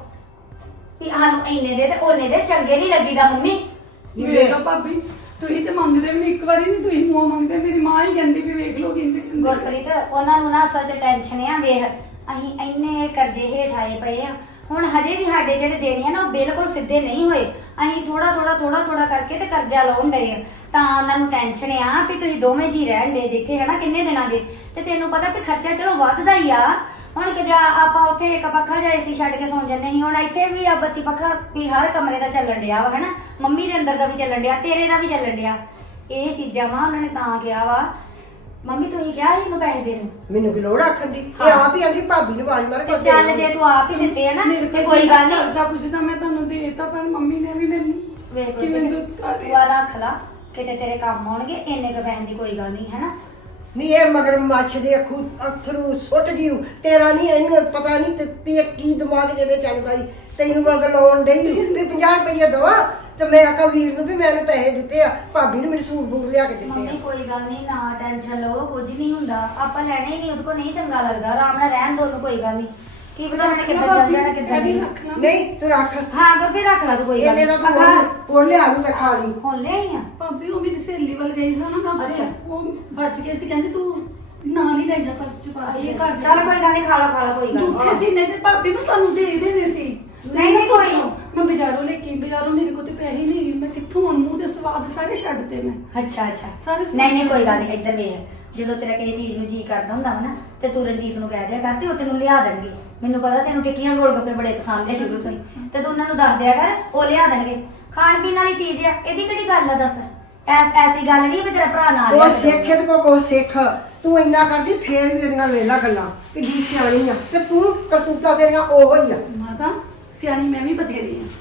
C: ਵੀ ਸਾਨੂੰ ਇੰਨੇ ਦੇ ਤੇ ਉਹਨੇ ਦੇ, ਚੰਗੇ ਨਹੀਂ ਲੱਗੀਦਾ ਮੰਮੀ।
A: ਵੇਖੋ ਭਾਬੀ, ਤੁਸੀਂ ਤੇ ਮੰਗਦੇ ਵੀ ਇੱਕ ਵਾਰੀ ਨਹੀਂ, ਤੁਸੀਂ ਮੂੰਹ ਮੰਗਦੇ। ਮੇਰੀ ਮਾਂ ਹੀ ਕਹਿੰਦੀ ਵੀ ਵੇਖ ਲੋ ਕਿੰਜ ਕਹਿੰਦੇ।
C: ਗੁਰਪ੍ਰੀਤ ਉਹਨਾਂ ਨੂੰ ਨਾ ਅਸਲ 'ਚ ਟੈਨਸ਼ਨ ਆ, ਵੇਖ ਅਸੀਂ ਇੰਨੇ ਕਰਜ਼ੇ ਹੇਠ ਆਏ ਪਏ ਆ, ਹੁਣ ਹਜੇ ਵੀ ਸਾਡੇ ਜਿਹੜੇ ਦੇਣੇ ਆ ਨਾ ਉਹ ਬਿਲਕੁਲ ਸਿੱਧੇ ਨਹੀਂ ਹੋਏ। ਅਸੀਂ ਥੋੜਾ ਕਰਕੇ ਤੇ ਕਰਜ਼ਾ ਲਾਉਣ ਡਏ ਆ, ਤਾਂ ਉਹਨਾਂ ਨੂੰ ਟੈਨਸ਼ਨ ਆ ਵੀ ਤੁਸੀਂ ਦੋਵੇਂ ਜੀ ਰਹਿਣ ਦੇ ਜਿੱਥੇ ਹਨਾ ਕਿੰਨੇ ਦਿਨਾਂ ਦੇ। ਤੇ ਤੈਨੂੰ ਪਤਾ ਵੀ ਖਰਚਾ ਚਲੋ ਵੱਧਦਾ ਹੀ ਆ। ਹੁਣ ਕਿ ਜਾ ਆਪਾਂ ਉੱਥੇ ਇੱਕ ਪੱਖਾ ਜਾਏ ਸੀ ਛੱਡ ਕੇ ਸੌਂ ਜੰਨੇ ਸੀ, ਹੁਣ ਇੱਥੇ ਵੀ ਆ ਬੱਤੀ ਪੱਖਾ ਵੀ ਹਰ ਕਮਰੇ ਦਾ ਚੱਲਣ ਡਿਆ ਵਾ ਹਨਾ, ਮੰਮੀ ਦੇ ਅੰਦਰ ਦਾ ਵੀ ਚੱਲਣ ਡਿਆ, ਤੇਰੇ ਦਾ ਵੀ ਚੱਲਣ ਡਿਆ। ਇਹ ਚੀਜ਼ਾਂ ਵਾ ਉਹਨਾਂ ਨੇ ਤਾਂ ਕਿਹਾ ਵਾ। ਮੰਮੀ ਤੁਸੀਂ ਕਿਹਾ ਸੀ ਇਹਨੂੰ ਪੈਸੇ ਦੇ ਦਿਓ,
B: ਮੈਨੂੰ ਕੀ ਲੋੜ ਆਖਣ ਦੀ? ਇਹ ਆਪ ਹੀ ਆਂਦੀ ਭਾਬੀ ਨੂੰ ਆਵਾਜ਼ ਮਾਰ ਕੇ
C: ਤੇ ਚੱਲ ਜੇ ਤੂੰ ਆਪ ਹੀ ਦਿੱਤੇ ਆ ਨਾ
A: ਮੇਰੇ
C: ਤੇ
A: ਕੋਲ
C: ਕੋਈ ਗੱਲ ਨਹੀਂ।
A: ਸਰਦਾ ਪੁੱਛਦਾ ਮੈਂ ਤੁਹਾਨੂੰ ਦੇਤਾ, ਪਰ ਮੰਮੀ ਨੇ ਵੀ ਮੈਨੂੰ
C: ਵੇਖ
A: ਕਿਵੇਂ ਦੁੱਧ ਕਰ
C: ਤੂੰ ਆ ਰੱਖ ਲਾ, ਕਿਤੇ ਤੇਰੇ ਕੰਮ ਆਉਣਗੇ। ਇੰਨੇ ਕੁ ਪੈਣ ਦੀ ਕੋਈ ਗੱਲ ਨਹੀਂ ਹੈਨਾ।
B: ਨਹੀਂ ਇਹ ਮਗਰ ਮੱਛ ਦੇ ਅਥਰੂ ਸੁੱਟ ਜੀਉ ਤੇਰਾ ਨਹੀਂ, ਇਹਨੂੰ ਪਤਾ ਨਹੀਂ ਤੇ ਵੀ ਇਹ ਕੀ ਦਿਮਾਗ ਜਿਹਦੇ ਚੱਲਦਾ ਈ। ਤੈਨੂੰ ਮਗਰ ਲਾਉਣ ਡਈ ਵੀ 50 ਰੁਪਏ ਦਵਾ ਤੇ ਮੈਂ ਆਖਾਂ ਵੀਰ ਨੂੰ ਵੀ ਮੈਨੂੰ ਪੈਸੇ ਦਿੱਤੇ ਆ, ਭਾਬੀ ਨੇ ਮੈਨੂੰ ਸੂਟ ਬੂਟ ਲਿਆ ਕੇ ਦਿੱਤੇ
C: ਮੰਮੀ
B: ਆ।
C: ਕੋਈ ਗੱਲ ਨਹੀਂ, ਨਾ ਟੈਨਸ਼ਨ ਲਓ, ਕੁਝ ਨਹੀਂ ਹੁੰਦਾ। ਆਪਾਂ ਲੈਣੇ ਹੀ ਨਹੀਂ, ਉਹਦੇ ਕੋਲ ਨਹੀਂ ਚੰਗਾ ਲੱਗਦਾ, ਆਰਾਮ ਨਾਲ ਰਹਿਣ ਦੋ ਉਹਨੂੰ, ਕੋਈ ਗੱਲ ਨਹੀਂ। ਕੀ ਪਤਾ ਉਹਨੇ ਕਿੱਦਾਂ ਚੱਲ ਜਾਣਾ ਕਿੱਦਾਂ ਨਹੀਂ।
B: ਨਹੀਂ ਤੂੰ ਰੱਖ,
C: ਹਾਂ ਗੁਰਪ੍ਰੀਤ ਰੱਖ ਲਾ ਤੂੰ, ਕੋਈ ਗੱਲ
B: ਇਹਨੇ ਤਾਂ
C: ਨਹੀਂ।
B: ਤੂੰ ਹੋਰ ਲਿਆ ਨੂੰ ਤੇ ਖਾ ਲਈ।
C: ਹੁਣ ਲੈ ਆਈ ਆ
A: ਭਾਬੀ ਉਹ ਮੇਰੀ ਸਹੇਲੀ ਵੱਲ ਗਈ ਸੀ ਨਾ ਮੈਂ ਉੱਥੇ, ਉਹ ਬਚ ਗਏ ਸੀ, ਕਹਿੰਦੀ ਤੂੰ ਨਾਲ ਹੀ ਲੈ ਜਾ ਪਰਸ ਚ ਪਾ ਕੇ ਘਰ ਜਾ।
C: ਚੱਲ ਕੋਈ ਗੱਲ ਨਹੀਂ, ਖਾ ਲਾ ਕੋਈ ਗੱਲ
A: ਦੁੱਖੇ ਸੀ ਨਹੀਂ ਤੇ ਭਾਬੀ ਮੈਂ ਤੁਹਾਨੂੰ ਦੇ ਦੇਣੇ ਸੀ।
C: ਨਹੀਂ ਕੋਈ
A: ਸੋਚੋ ਮੈਂ ਬਾਜ਼ਾਰੋਂ ਲੈ ਕੇ, ਬਾਜ਼ਾਰੋਂ ਮੇਰੇ ਕੋਲ ਤੇ ਪੈਸੇ ਨਹੀਂ ਹੈਗੇ, ਮੈਂ ਕਿੱਥੋਂ ਹੁਣ ਮੂੰਹ ਦੇ ਸਵਾਦ ਸਾਰੇ ਛੱਡਤੇ ਮੈਂ।
C: ਅੱਛਾ
A: ਸਾਰੇ
C: ਨਹੀਂ ਕੋਈ ਗੱਲ ਨਹੀਂ, ਇੱਧਰ ਵੇਖ, ਜਦੋਂ ਤੇਰਾ ਕਿਸੇ ਚੀਜ਼ ਨੂੰ ਜੀ ਕਰਦਾ ਹੁੰਦਾ ਵਾ ਨਾ ਤੇ ਤੂੰ ਰਣਜੀਤ ਨੂੰ ਕਹਿ ਦਿਆ ਕਰ ਤੇ ਉਹ ਤੈਨੂੰ ਲਿਆ ਦੇਣਗੇ। ਮੈਨੂੰ ਪਤਾ ਤੈਨੂੰ ਟਿੱਕੀਆਂ ਗੋਲ ਗੱਪੇ ਬੜੇ ਪਸੰਦ ਨੇ ਸ਼ੁਰੂ ਤੋਂ ਹੀ, ਤੇ ਤੂੰ ਉਹਨਾਂ ਨੂੰ ਦੱਸ ਦਿਆ ਕਰ, ਉਹ ਲਿਆ ਦੇਣਗੇ। ਖਾਣ ਪੀਣ ਵਾਲੀ ਚੀਜ਼ ਆ, ਇਹਦੀ ਕਿਹੜੀ ਗੱਲ ਆ ਦੱਸ? ਐਸੀ ਗੱਲ ਨਹੀਂ ਵੀ ਤੇਰਾ ਭਰਾ ਨਾਲ
B: ਉਹ ਸਿੱਖੇ ਤੇ ਕੋ ਸਿੱਖ, ਤੂੰ ਇੰਨਾ ਕਰਦੀ ਫੇਰ ਵੀ ਉਹਦੀਆਂ ਵੇਲਾ ਗੱਲਾਂ ਕਿੱਡੀ ਸਿਆਣੀ ਆ, ਤੇ ਤੂੰ ਕਰਤੂਤਾਂ ਤੇਰੀਆਂ ਉਹੋ ਹੀ ਆ।
A: ਮਾਤਾ ਸਿਆਣੀ ਮੈਂ ਵੀ ਬਥੇਰੀ ਆ।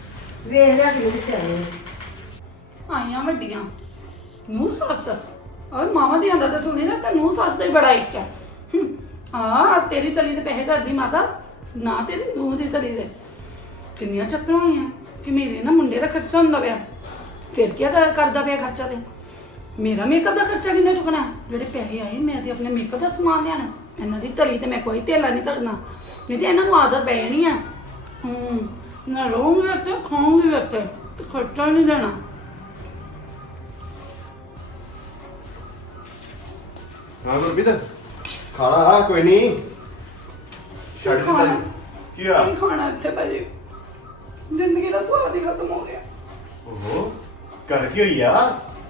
B: ਵੇਖ ਲਿਆ ਕਿੰਨੀ ਸਿਆਣੀ
A: ਆਈਆਂ ਵੱਡੀਆਂ ਨੂੰ ਸੱਸ ਔਰ ਮਾਮਾ ਦੀ ਆਂਦਾ ਤਾਂ ਸੁਣੀ ਨਾ, ਤਾਂ ਨੂੰ ਸੱਸ ਦਾ ਹੀ ਬੜਾ ਇੱਕ ਹੈ। ਹਾਂ ਤੇਰੀ ਤਲੀ ਦੇ ਪੈਸੇ ਕਰਦੀ ਮਾਤਾ, ਨਾ ਤੇਰੀ ਨੂੰਹ ਦੀ ਤਲੀ ਦੇ। ਕਿੰਨੀਆਂ ਚੱਕਰਾਂ ਹੋਈਆਂ ਕਿ ਮੇਰੇ ਨਾ ਮੁੰਡੇ ਦਾ ਖਰਚਾ ਹੁੰਦਾ ਪਿਆ, ਫਿਰ ਕੀ ਕਰਦਾ ਪਿਆ ਖਰਚਾ। ਤੇ ਮੇਰਾ ਮੇਕਅਪ ਦਾ ਖਰਚਾ ਕਿੰਨਾ ਚੁੱਕਣਾ? ਜਿਹੜੇ ਪੈਸੇ ਆਏ ਮੈਂ ਤੇ ਆਪਣੇ ਮੇਕਅਪ ਦਾ ਸਮਾਨ ਲਿਆਣਾ, ਇਹਨਾਂ ਦੀ ਤਲੀ ਤੇ ਮੈਂ ਕੋਈ ਧੇਲਾ ਨਹੀਂ ਧਰਨਾ, ਨਹੀਂ ਤੇ ਇਹਨਾਂ ਨੂੰ ਆਦਤ ਪੈ ਜਾਣੀ ਆ। ਨਾ ਰਹੂੰਗੀ ਇੱਥੇ, ਖਾਊਂਗੀ ਇੱਥੇ, ਖਰਚਾ ਨਹੀਂ ਦੇਣਾ।
D: ਹਾਂ ਗੁਰਬੀਤ ਖਾ ਲਾ, ਕੋਈ ਨਹੀਂ ਛੱਡ
A: ਖਾਣਾ।
D: ਦਿੱਤਾ ਕੀ ਆ?
A: ਨਹੀਂ ਖਾਣਾ ਇੱਥੇ ਭਾਜੀ, ਜ਼ਿੰਦਗੀ ਦਾ ਸਵਾਦ ਹੀ ਖਤਮ ਹੋ ਗਿਆ।
D: ਓਹੋ ਕਰ ਕੀ ਹੋਈ ਆ?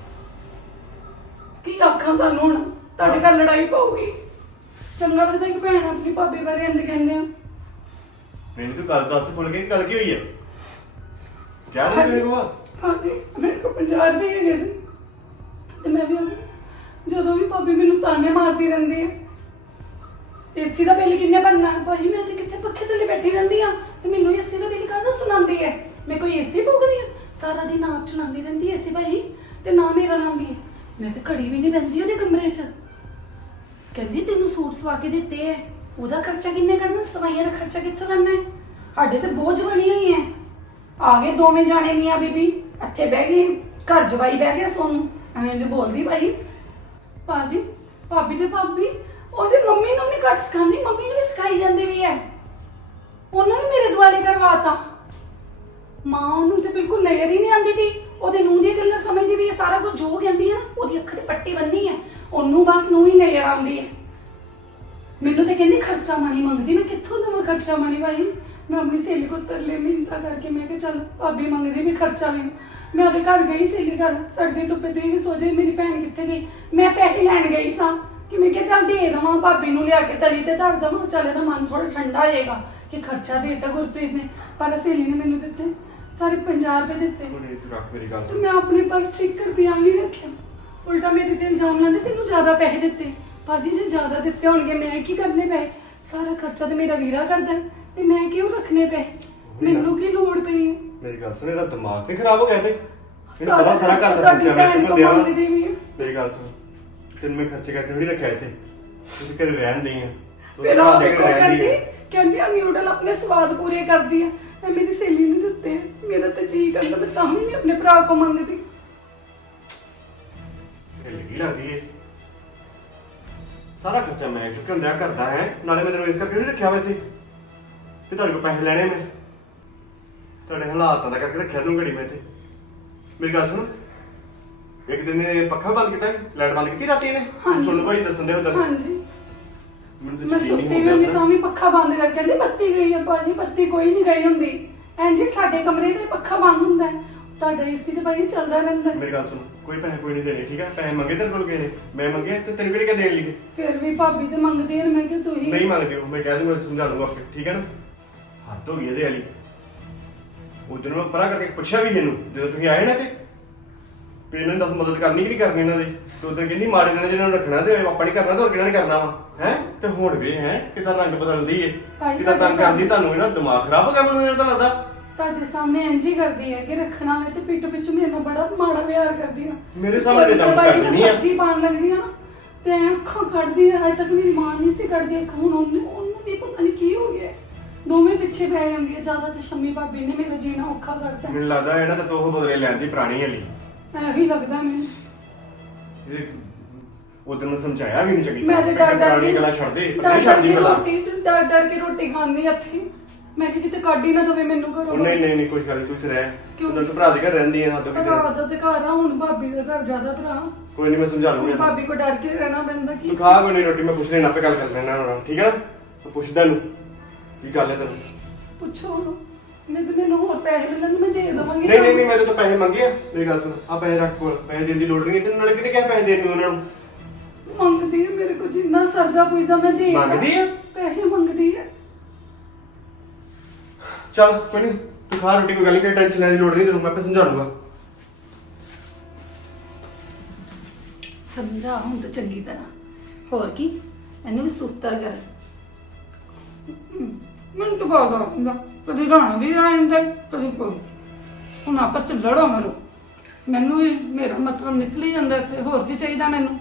A: ਕੀ ਆਖਾਂ ਤੁਹਾਨੂੰ ਹੁਣ, ਤੁਹਾਡੇ ਘਰ ਲੜਾਈ ਪਊਗੀ। ਚੰਗਾ ਲੱਗਦਾ ਕਿ ਭੈਣ ਆਪਣੀ ਭਾਬੀ ਬਾਰੇ ਇੰਜ ਕਹਿੰਦੇ ਆ।
D: ਮੈਨੂੰ ਤੂੰ ਗੱਲ ਦੱਸ ਭੁੱਲ ਗਈ, ਗੱਲ ਕੀ ਹੋਈ ਆ? ਕਿਆ ਦੇ ਮੇਰੇ ਕੋਲ?
A: ਹਾਂਜੀ ਮੇਰੇ ਕੋਲ 50 ਰੁਪਏ ਹੈਗੇ ਸੀ, ਤੇ ਮੈਂ ਵੀ ਜਦੋਂ ਵੀ ਭਾਬੀ ਮੈਨੂੰ ਤਾਨੇ ਮਾਰਦੀ ਰਹਿੰਦੀ ਹੈ, ਏਸੀ ਦਾ ਬਿੱਲ ਕਿੰਨੇ ਭਰਨਾ? ਭਾਈ ਮੈਂ ਤੇ ਕਿੱਥੇ ਪੱਖੇ ਥੱਲੇ ਬੈਠੀ ਰਹਿੰਦੀ ਆ, ਤੇ ਮੈਨੂੰ ਏਸੀ ਦਾ ਬਿੱਲ ਕਾਹਦਾ ਸੁਣਾਉਂਦੀ ਹੈ? ਮੈਂ ਕੋਈ ਏਸੀ ਫੂਕਦੀ ਆ? ਸਾਰਾ ਦਿਨ ਆਪ ਚਲਾਉਂਦੀ ਰਹਿੰਦੀ ਏਸੀ ਭਾਈ, ਤੇ ਨਾ ਮੇਰਾ ਲਾਉਂਦੀ ਹੈ। ਮੈਂ ਤੇ ਘੜੀ ਵੀ ਨਹੀਂ ਬੈਠਦੀ ਉਹਦੇ ਕਮਰੇ 'ਚ। ਕਹਿੰਦੀ ਤੈਨੂੰ ਸੂਟ ਸਵਾ ਕੇ ਦਿੱਤੇ ਹੈ, ਉਹਦਾ ਖਰਚਾ ਕਿੰਨੇ ਕਰਨਾ? ਸਵਾਈਆਂ ਦਾ ਖਰਚਾ ਕਿੱਥੋਂ ਕਰਨਾ ਹੈ? ਸਾਡੇ ਤੇ ਬੋਝ ਬਣੀ ਹੋਈ ਹੈ। ਆ ਗਏ ਦੋਵੇਂ ਜਾਣੇ ਮੀਆਂ ਬੀਬੀ, ਇੱਥੇ ਬਹਿ ਗਏ, ਘਰ ਜਵਾਈ ਬਹਿ ਗਿਆ ਸੋਨੂੰ, ਐਵੇਂ ਦੀ ਬੋਲਦੀ ਭਾਈ। ਭਾਜੀ ਭਾਬੀ ਤੇ ਭਾਬੀ ਉਹਦੀ ਮੰਮੀ ਨੂੰ ਨਹੀਂ ਘੱਟ ਸਿਖਾਉਂਦੀ, ਮੰਮੀ ਨੂੰ ਵੀ ਸਿਖਾਈ ਜਾਂਦੇ ਵੀ ਹੈ। ਉਹਨੂੰ ਵੀ ਮੇਰੇ ਦੁਆਲੇ ਕਰਵਾਤਾ। ਮਾਂ ਨੂੰ ਤੇ ਬਿਲਕੁਲ ਨਜ਼ਰ ਹੀ ਨਹੀਂ ਆਉਂਦੀ ਸੀ, ਉਹਦੇ ਨੂੰਹ ਦੀਆਂ ਗੱਲਾਂ ਸਮਝਦੀ ਵੀ ਇਹ ਸਾਰਾ ਕੁਝ ਜੋ ਕਹਿੰਦੀ ਹੈ ਨਾ, ਉਹਦੀ ਅੱਖ ਤੇ ਪੱਟੀ ਬੰਨੀ ਹੈ, ਉਹਨੂੰ ਬਸ ਨੂੰ ਹੀ ਨਜ਼ਰ ਆਉਂਦੀ ਹੈ। ਮੈਨੂੰ ਤੇ ਕਹਿੰਦੀ ਖਰਚਾ ਮਾਣੀ ਮੰਗਦੀ, ਮੈਂ ਕਿੱਥੋਂ ਦੇਵਾਂ ਖਰਚਾ ਮਾਣੀ ਭਾਈ? ਮੈਂ ਆਪਣੀ ਸਹੇਲੀ ਕੋਲ ਤਰਲੇ ਮਿੰਤਾ ਕਰਕੇ ਮੈਂ ਕਿਹਾ ਚੱਲ ਭਾਬੀ ਮੰਗਦੀ ਵੀ ਖਰਚਾ ਮੈਨੂੰ। ਮੈਂ ਉਹਦੇ ਘਰ ਗਈ ਸਹੇਲੀ ਘਰ, ਸੜਦੇ ਧੁੱਪੇ ਤੁਸੀਂ ਵੀ ਸੋਚਦੇ ਮੇਰੀ ਭੈਣ ਕਿੱਥੇ ਗਈ। ਮੈਂ ਪੈਸੇ ਲੈਣ ਗਈ ਸਾਂ ਕਿ ਮੈਂ ਕਿਹਾ ਚੱਲ ਦੇ ਦੇਵਾਂ ਭਾਬੀ ਨੂੰ, ਲਿਆ ਕੇ ਤਲੀ ਤੇ ਧਰ ਦੇਵਾਂ, ਚੱਲ ਇਹਦਾ ਮਨ ਥੋੜਾ ਠੰਡਾ ਹੋ ਜਾਏਗਾ ਕਿ ਖਰਚਾ ਦੇ ਦਿੱਤਾ ਗੁਰਪ੍ਰੀਤ ਨੇ। ਪਰ ਸਹੇਲੀ ਨੇ ਮੈਨੂੰ ਦਿੱਤੇ ਸਾਰੇ 50 ਰੁਪਏ ਦਿੱਤੇ
D: ਕੋਈ ਤੂੰ ਰੱਖ ਮੇਰੀ ਗੱਲ
A: ਤੇ
D: ਸੁਣ
A: ਮੈਂ ਆਪਣੇ ਪਰਸ 'ਚ 1 ਰੁਪਿਆ ਨਹੀਂ ਰੱਖਿਆ। ਉਲਟਾ ਮੇਰੇ ਤੇ ਇਲਜ਼ਾਮ ਲਾਉਂਦੇ ਤੈਨੂੰ ਜ਼ਿਆਦਾ ਪੈਸੇ ਦਿੱਤੇ। ਭਾਜੀ ਜੇ ਜ਼ਿਆਦਾ ਦਿੱਤੇ ਹੋਣਗੇ ਮੈਂ ਕੀ ਕਰਨੇ ਪੈਸੇ? ਸਾਰਾ ਖਰਚਾ ਤੇ ਮੇਰਾ ਵੀਰਾ ਕਰਦਾ ਹੈ, ਤੇ ਮੈਂ ਕਿਉਂ ਰੱਖਣੇ ਪੈਸੇ? ਮੈਨੂੰ ਕੀ ਲੋੜ ਪਈ ਹੈ?
D: ਮੇਰੀ ਗੱਲ ਸੁਣ, ਇਹਦਾ ਦਿਮਾਗ ਤੇ ਖਰਾਬ ਹੋ ਗਿਆ ਤੇ ਮੈਨੂੰ
A: ਸਾਰਾ
D: ਪਤਾ ਸਾਰਾ ਘਰ ਦਾ
A: ਤੁਹਾਡੀ
D: ਖਰਚਾ ਮੈਂ
A: ਭੈਣ
D: ਚੁੱਕ ਲਿਆ
A: ਕਮਾਉਂਦੀ ਦੀ ਵੀ ਹੈ।
D: ਮੇਰੀ ਗੱਲ ਸੁਣ, ਤੈਨੂੰ ਮੈਂ ਖਰਚੇ ਕਰਕੇ ਥੋੜੀ ਰੱਖਿਆ ਇੱਥੇ, ਤੁਸੀਂ ਘਰੇ ਰਹਿਣ ਦੇਈ ਆ
A: ਫਿਰ ਉਹ ਦੇਖੋ ਕਹਿੰਦੀ ਆ ਨਿਊਡਲ ਆਪਣੇ ਸਵਾਦ ਪੂਰੇ ਕਰਦੀ ਆ। ਮੈਂ ਮੇਰੀ ਸਹੇਲੀ ਨੂੰ ਦਿੱਤੇ, ਮੇਰਾ ਤਾਂ ਜੀ ਕਰਦਾ ਮੈਂ ਤਾਂ ਵੀ ਨਹੀਂ ਆਪਣੇ ਭਰਾ ਕੋ ਮੰਗਦੀ।
D: ਇਹ ਲੱਗੀ ਲੱਗਦੀ ਏ ਸਾਰਾ ਖਰਚਾ ਮੈਂ ਚੁੱਕਿਆ ਹੁੰਦਾ ਕਰਦਾ ਹੈ, ਨਾਲੇ ਮੈਂ ਤੈਨੂੰ ਇਸ ਕਰਕੇ ਨਹੀਂ ਰੱਖਿਆ ਵਾ ਇੱਥੇ ਤੇ ਤੁਹਾਡੇ ਕੋਲ ਪੈਸੇ ਲੈਣੇ ਮੈਂ ਤੁਹਾਡੇ ਹਾਲਾਤਾਂ ਦਾ ਕਰਕੇ ਰੱਖਿਆ ਤੂੰ ਘੜੀ ਮੈਂ ਇੱਥੇ। ਮੇਰੀ ਗੱਲ ਸੁਣ, ਇੱਕ ਦਿਨ ਇਹ ਪੱਖਾ ਬੰਦ ਕੀਤਾ, ਲਾਈਟ ਬੰਦ ਕੀਤੀ ਰਾਤੀ ਇਹਨੇ
A: ਹਾਂਜੀ।
D: ਸੋਨੂੰ ਭਾਈ ਦੱਸਣ ਦੇ ਹੁੰਦਾ
A: ਹਾਂਜੀ
D: ਮੈਨੂੰ
A: ਮੈਂ
D: ਤਾਂ
A: ਸੁੱਤੀ
D: ਯਕੀਨ
A: ਵੀ ਹੁੰਦੀ
D: ਨਹੀਂ
A: ਤਾਂ ਵੀ ਪੱਖਾ ਬੰਦ ਕਰਕੇ ਕਹਿੰਦੀ ਬੱਤੀ ਗਈ ਆ। ਭਾਜੀ ਬੱਤੀ ਕੋਈ ਨਹੀਂ ਗਈ ਹੁੰਦੀ। ਇੰਜ ਸਾਡੇ ਕਮਰੇ ਦੇ ਪੱਖਾ ਬੰਦ ਹੁੰਦਾ ਹੈ, ਤੁਹਾਡਾ ਏਸੀ ਤੇ ਭਾਜੀ ਚੱਲਦਾ ਰਹਿੰਦਾ ਹੈ।
D: ਮੇਰੀ ਗੱਲ ਸੁਣ, ਕੋਈ ਪੈਸੇ ਕੋਈ ਨਹੀਂ ਦੇਣੇ, ਠੀਕ ਹੈ? ਪੈਸੇ ਮੰਗੇ ਤੇਰੇ ਕੋਲ ਗਏ ਨੇ, ਮੈਂ ਮੰਗੇ ਤੇ ਤੈਨੂੰ ਕਿਹੜੇ ਕਿਆ ਦੇਣ ਲਈ?
A: ਫਿਰ ਵੀ ਭਾਬੀ ਤੇ ਮੰਗਦੀ ਹੈ, ਮੈਂ ਕਿ ਤੂੰ ਹੀ
D: ਨਹੀਂ ਮੰਗਦੇ ਹੋ, ਮੈਂ ਕਹਿ ਦੂੰਗਾ, ਸਮਝਾ ਲੂੰਗਾ ਆਪੇ, ਠੀਕ ਹੈ ਨਾ? ਹੱਦ ਹੋ ਗਈ ਇਹਦੇ ਵਾਲੀ। ਉਹ ਦਿਨ ਮੈਂ ਪਰਾਂ ਕਰਕੇ ਪੁੱਛਿਆ ਵੀ ਇਹਨੂੰ ਜਦੋਂ ਤੁਸੀਂ ਆਏ ਨਾ ਤੇ ਵੀ ਇਹਨਾਂ ਨੇ ਦੱਸ ਮਦਦ ਕਰਨੀ ਕਿ ਨਹੀਂ ਕਰਨੀ ਇਹਨਾਂ ਦੀ, ਤੇ ਉਦੋਂ ਕਹਿੰਦੀ ਮਾੜੇ ਦਿਨ ਜਿਹਨਾਂ ਨੂੰ ਰੱਖਣਾ ਤੇ ਆਪਾਂ ਨਹੀਂ ਕਰਨਾ ਤੇ ਹੋਰ ਕਿਹਨਾਂ ਨੇ ਕਰਨਾ ਵਾ ਹੈ। ਤੇ ਹੁਣ ਵੀ ਹੈ ਕਿਦਾਂ ਰੰਗ ਬਦਲਦੀ ਏ,
A: ਭਾਈ
D: ਕਿਦਾਂ ਤੰਗ
A: ਤੁਹਾਡੇ
D: ਕਰਦੀ ਤੁਹਾਨੂੰ, ਇਹਨਾਂ ਦਿਮਾਗ ਖਰਾਬ ਹੋ ਗਿਆ ਮੈਨੂੰ ਇਹਨਾਂ ਦਾ ਲੱਗਦਾ।
A: ਤੁਹਾਡੇ ਸਾਹਮਣੇ ਇੰਜ ਹੀ ਕਰਦੀ ਹੈ ਕਿ ਰੱਖਣਾ ਹੋਵੇ ਤੇ ਪਿੱਠ ਪਿੱਛੇ ਮੇਰੇ ਨਾਲ ਬੜਾ ਮਾੜਾ ਵਿਹਾਰ ਕਰਦੀ ਆ।
D: ਮੇਰੇ ਸਾਹਮਣੇ ਤਾਂ ਦਮ
A: ਭਾਈ
D: ਕਰ
A: ਮੈਂ
D: ਦਿੰਦੀ ਆ।
A: ਸਬਜ਼ੀ ਪਾਣ ਲੱਗਦੀ ਆ ਨਾ ਤੇ ਐਂ ਅੱਖਾਂ ਕੱਢਦੀ ਆ। ਅੱਜ ਤੱਕ ਮੇਰੀ ਮਾਂ ਨਹੀਂ ਸੀ ਕੱਢਦੀ ਅੱਖਾਂ, ਹੁਣ ਉਹਨੂੰ ਵੀ ਪਤਾ ਨਹੀਂ ਕੀ ਹੋ ਗਿਆ। ਦੋਵੇਂ ਪਿੱਛੇ ਪੈ ਜਾਂਦੀ ਹੈ। ਜ਼ਿਆਦਾ ਤੇ ਸ਼ੰਮੀ ਭਾਬੀ ਨੇ ਮੇਰਾ ਜੀਣਾ ਔਖਾ ਕਰਤਾ।
D: ਮੈਨੂੰ ਲੱਗਦਾ ਇਹਨਾਂ ਤਾਂ ਦੋ ਬਦਲੇ ਲੈਣ ਦੀ ਪੁਰਾਣੀ ਵਾਲੀ।
A: ਇਹੀ ਲੱਗਦਾ ਮੈਨੂੰ।
D: ਇਹ ਉਦੋਂ ਮੈਂ ਸਮਝਾਇਆ ਵੀ ਨਹੀਂ ਚੰਗੀ
A: ਮੈਂ ਤੇ ਡਰ ਡਰ
D: ਪੁਰਾਣੀ ਗੱਲਾਂ ਛੱਡ ਦੇ, ਪਰ ਨਹੀਂ ਛੱਡਦੀ ਗੱਲਾਂ।
A: ਡਰ ਡਰ ਕੇ ਰੋਟੀ ਖਾਣੀ ਹੱਥੀ। ਮੈਂ ਕਿ ਕਿਤੇ ਕੱਢ ਹੀ ਨਾ ਦਵੇ ਮੈਨੂੰ ਘਰੋਂ।
D: ਨਹੀਂ ਕੋਈ ਗੱਲ ਨਹੀਂ, ਤੂੰ ਇੱਥੇ ਰਹਿ।
A: ਕਿਉਂ?
D: ਤੂੰ ਭਰਾ ਦੇ ਘਰ ਰਹਿੰਦੀ ਹੈ, ਹੱਦੋਂ ਕਿਤੇ
A: ਭਰਾ ਦਾ ਤੇ ਘਰ ਆ, ਹੁਣ ਭਾਬੀ ਦਾ ਘਰ ਜ਼ਿਆਦਾ ਭਰਾ।
D: ਕੋਈ ਨਹੀਂ, ਮੈਂ ਸਮਝਾ
A: ਹੁਣ
D: ਲੂੰਗਾ।
A: ਭਾਬੀ ਕੋ ਡਰ ਕੇ ਰਹਿਣਾ ਪੈਂਦਾ ਕੀ।
D: ਤੂੰ ਖਾ ਕੋਈ ਨਹੀਂ ਰੋਟੀ, ਮੈਂ ਪੁੱਛ ਲੈਣਾ ਆਪੇ ਗੱਲ ਕਰ ਲੈਣਾ ਉਹਨਾਂ, ਠੀਕ ਹੈ ਨਾ? ਤੂੰ ਪੁੱਛਦਾ ਨੂੰ ਕੀ ਗੱਲ ਹੈ ਤੈਨੂੰ।
A: ਪੁੱਛੋ ਉਹਨੂੰ, ਨਹੀਂ ਤੇ ਮੈਨੂੰ ਹੋਰ ਪੈਸੇ ਮਿਲਣ ਮੈਂ ਦੇ ਦੇਵਾਂਗੀ।
D: ਨਹੀਂ ਮੈਂ ਤਾਂ ਪੈਸੇ ਮੰਗੇ ਆ। ਮੇਰੀ ਗੱਲ ਸੁਣ, ਆ ਪੈਸੇ ਰੱਖ ਕੋਲ, ਪੈਸੇ ਦੇਣ ਦੀ ਲੋੜ ਨਹੀਂ ਤੈਨੂੰ। ਨਾਲੇ ਕਿਹਨੇ ਕਿਹਾ ਪੈਸੇ ਦੇਣ ਨੂੰ ਉਹਨਾਂ ਨੂੰ?
A: ਮੰਗਦੀ ਹੈ ਮੇਰੇ ਕੋਲ, ਜਿੰਨਾ ਸਰਦਾ ਪੁੱਜਦਾ ਮੈਂ ਦੇ ਦਾਂ।
D: ਮੰਗਦੀ ਆ?
A: ਪੈਸੇ ਮੰਗਦੀ ਹੈ।
D: ਚੱਲ ਕੋਈ ਨਹੀਂ, ਤੂੰ ਖਾ ਰੋਟੀ, ਕੋਈ ਗੱਲ ਨਹੀਂ, ਟੈਨਸ਼ਨ ਲੈਣ ਦੀ ਲੋੜ ਨਹੀਂ ਤੈਨੂੰ, ਮੈਂ ਆਪੇ ਸਮਝਾ ਲੂੰਗਾ।
A: ਸਮਝਾ ਹੁਣ ਤਾਂ ਚੰਗੀ ਤਰ੍ਹਾਂ, ਹੋਰ ਕੀ ਇਹਨੂੰ ਵੀ ਸੂਤਰ ਕਰ। ਮੈਨੂੰ ਤਾਂ ਗਾਗਾ ਹੁੰਦਾ, ਕਦੀ ਰਾਣਾ ਵੀ ਆਇੰਦਾ, ਕਦੀ ਕੋਈ। ਹੁਣ ਆਪਸ ਚ ਲੜੋ ਮਰੋ, ਮੈਨੂੰ ਵੀ ਮੇਰਾ ਮਤਲਬ ਨਿਕਲ ਹੀ ਜਾਂਦਾ ਇੱਥੇ। ਹੋਰ ਕੀ ਚਾਹੀਦਾ ਮੈਨੂੰ?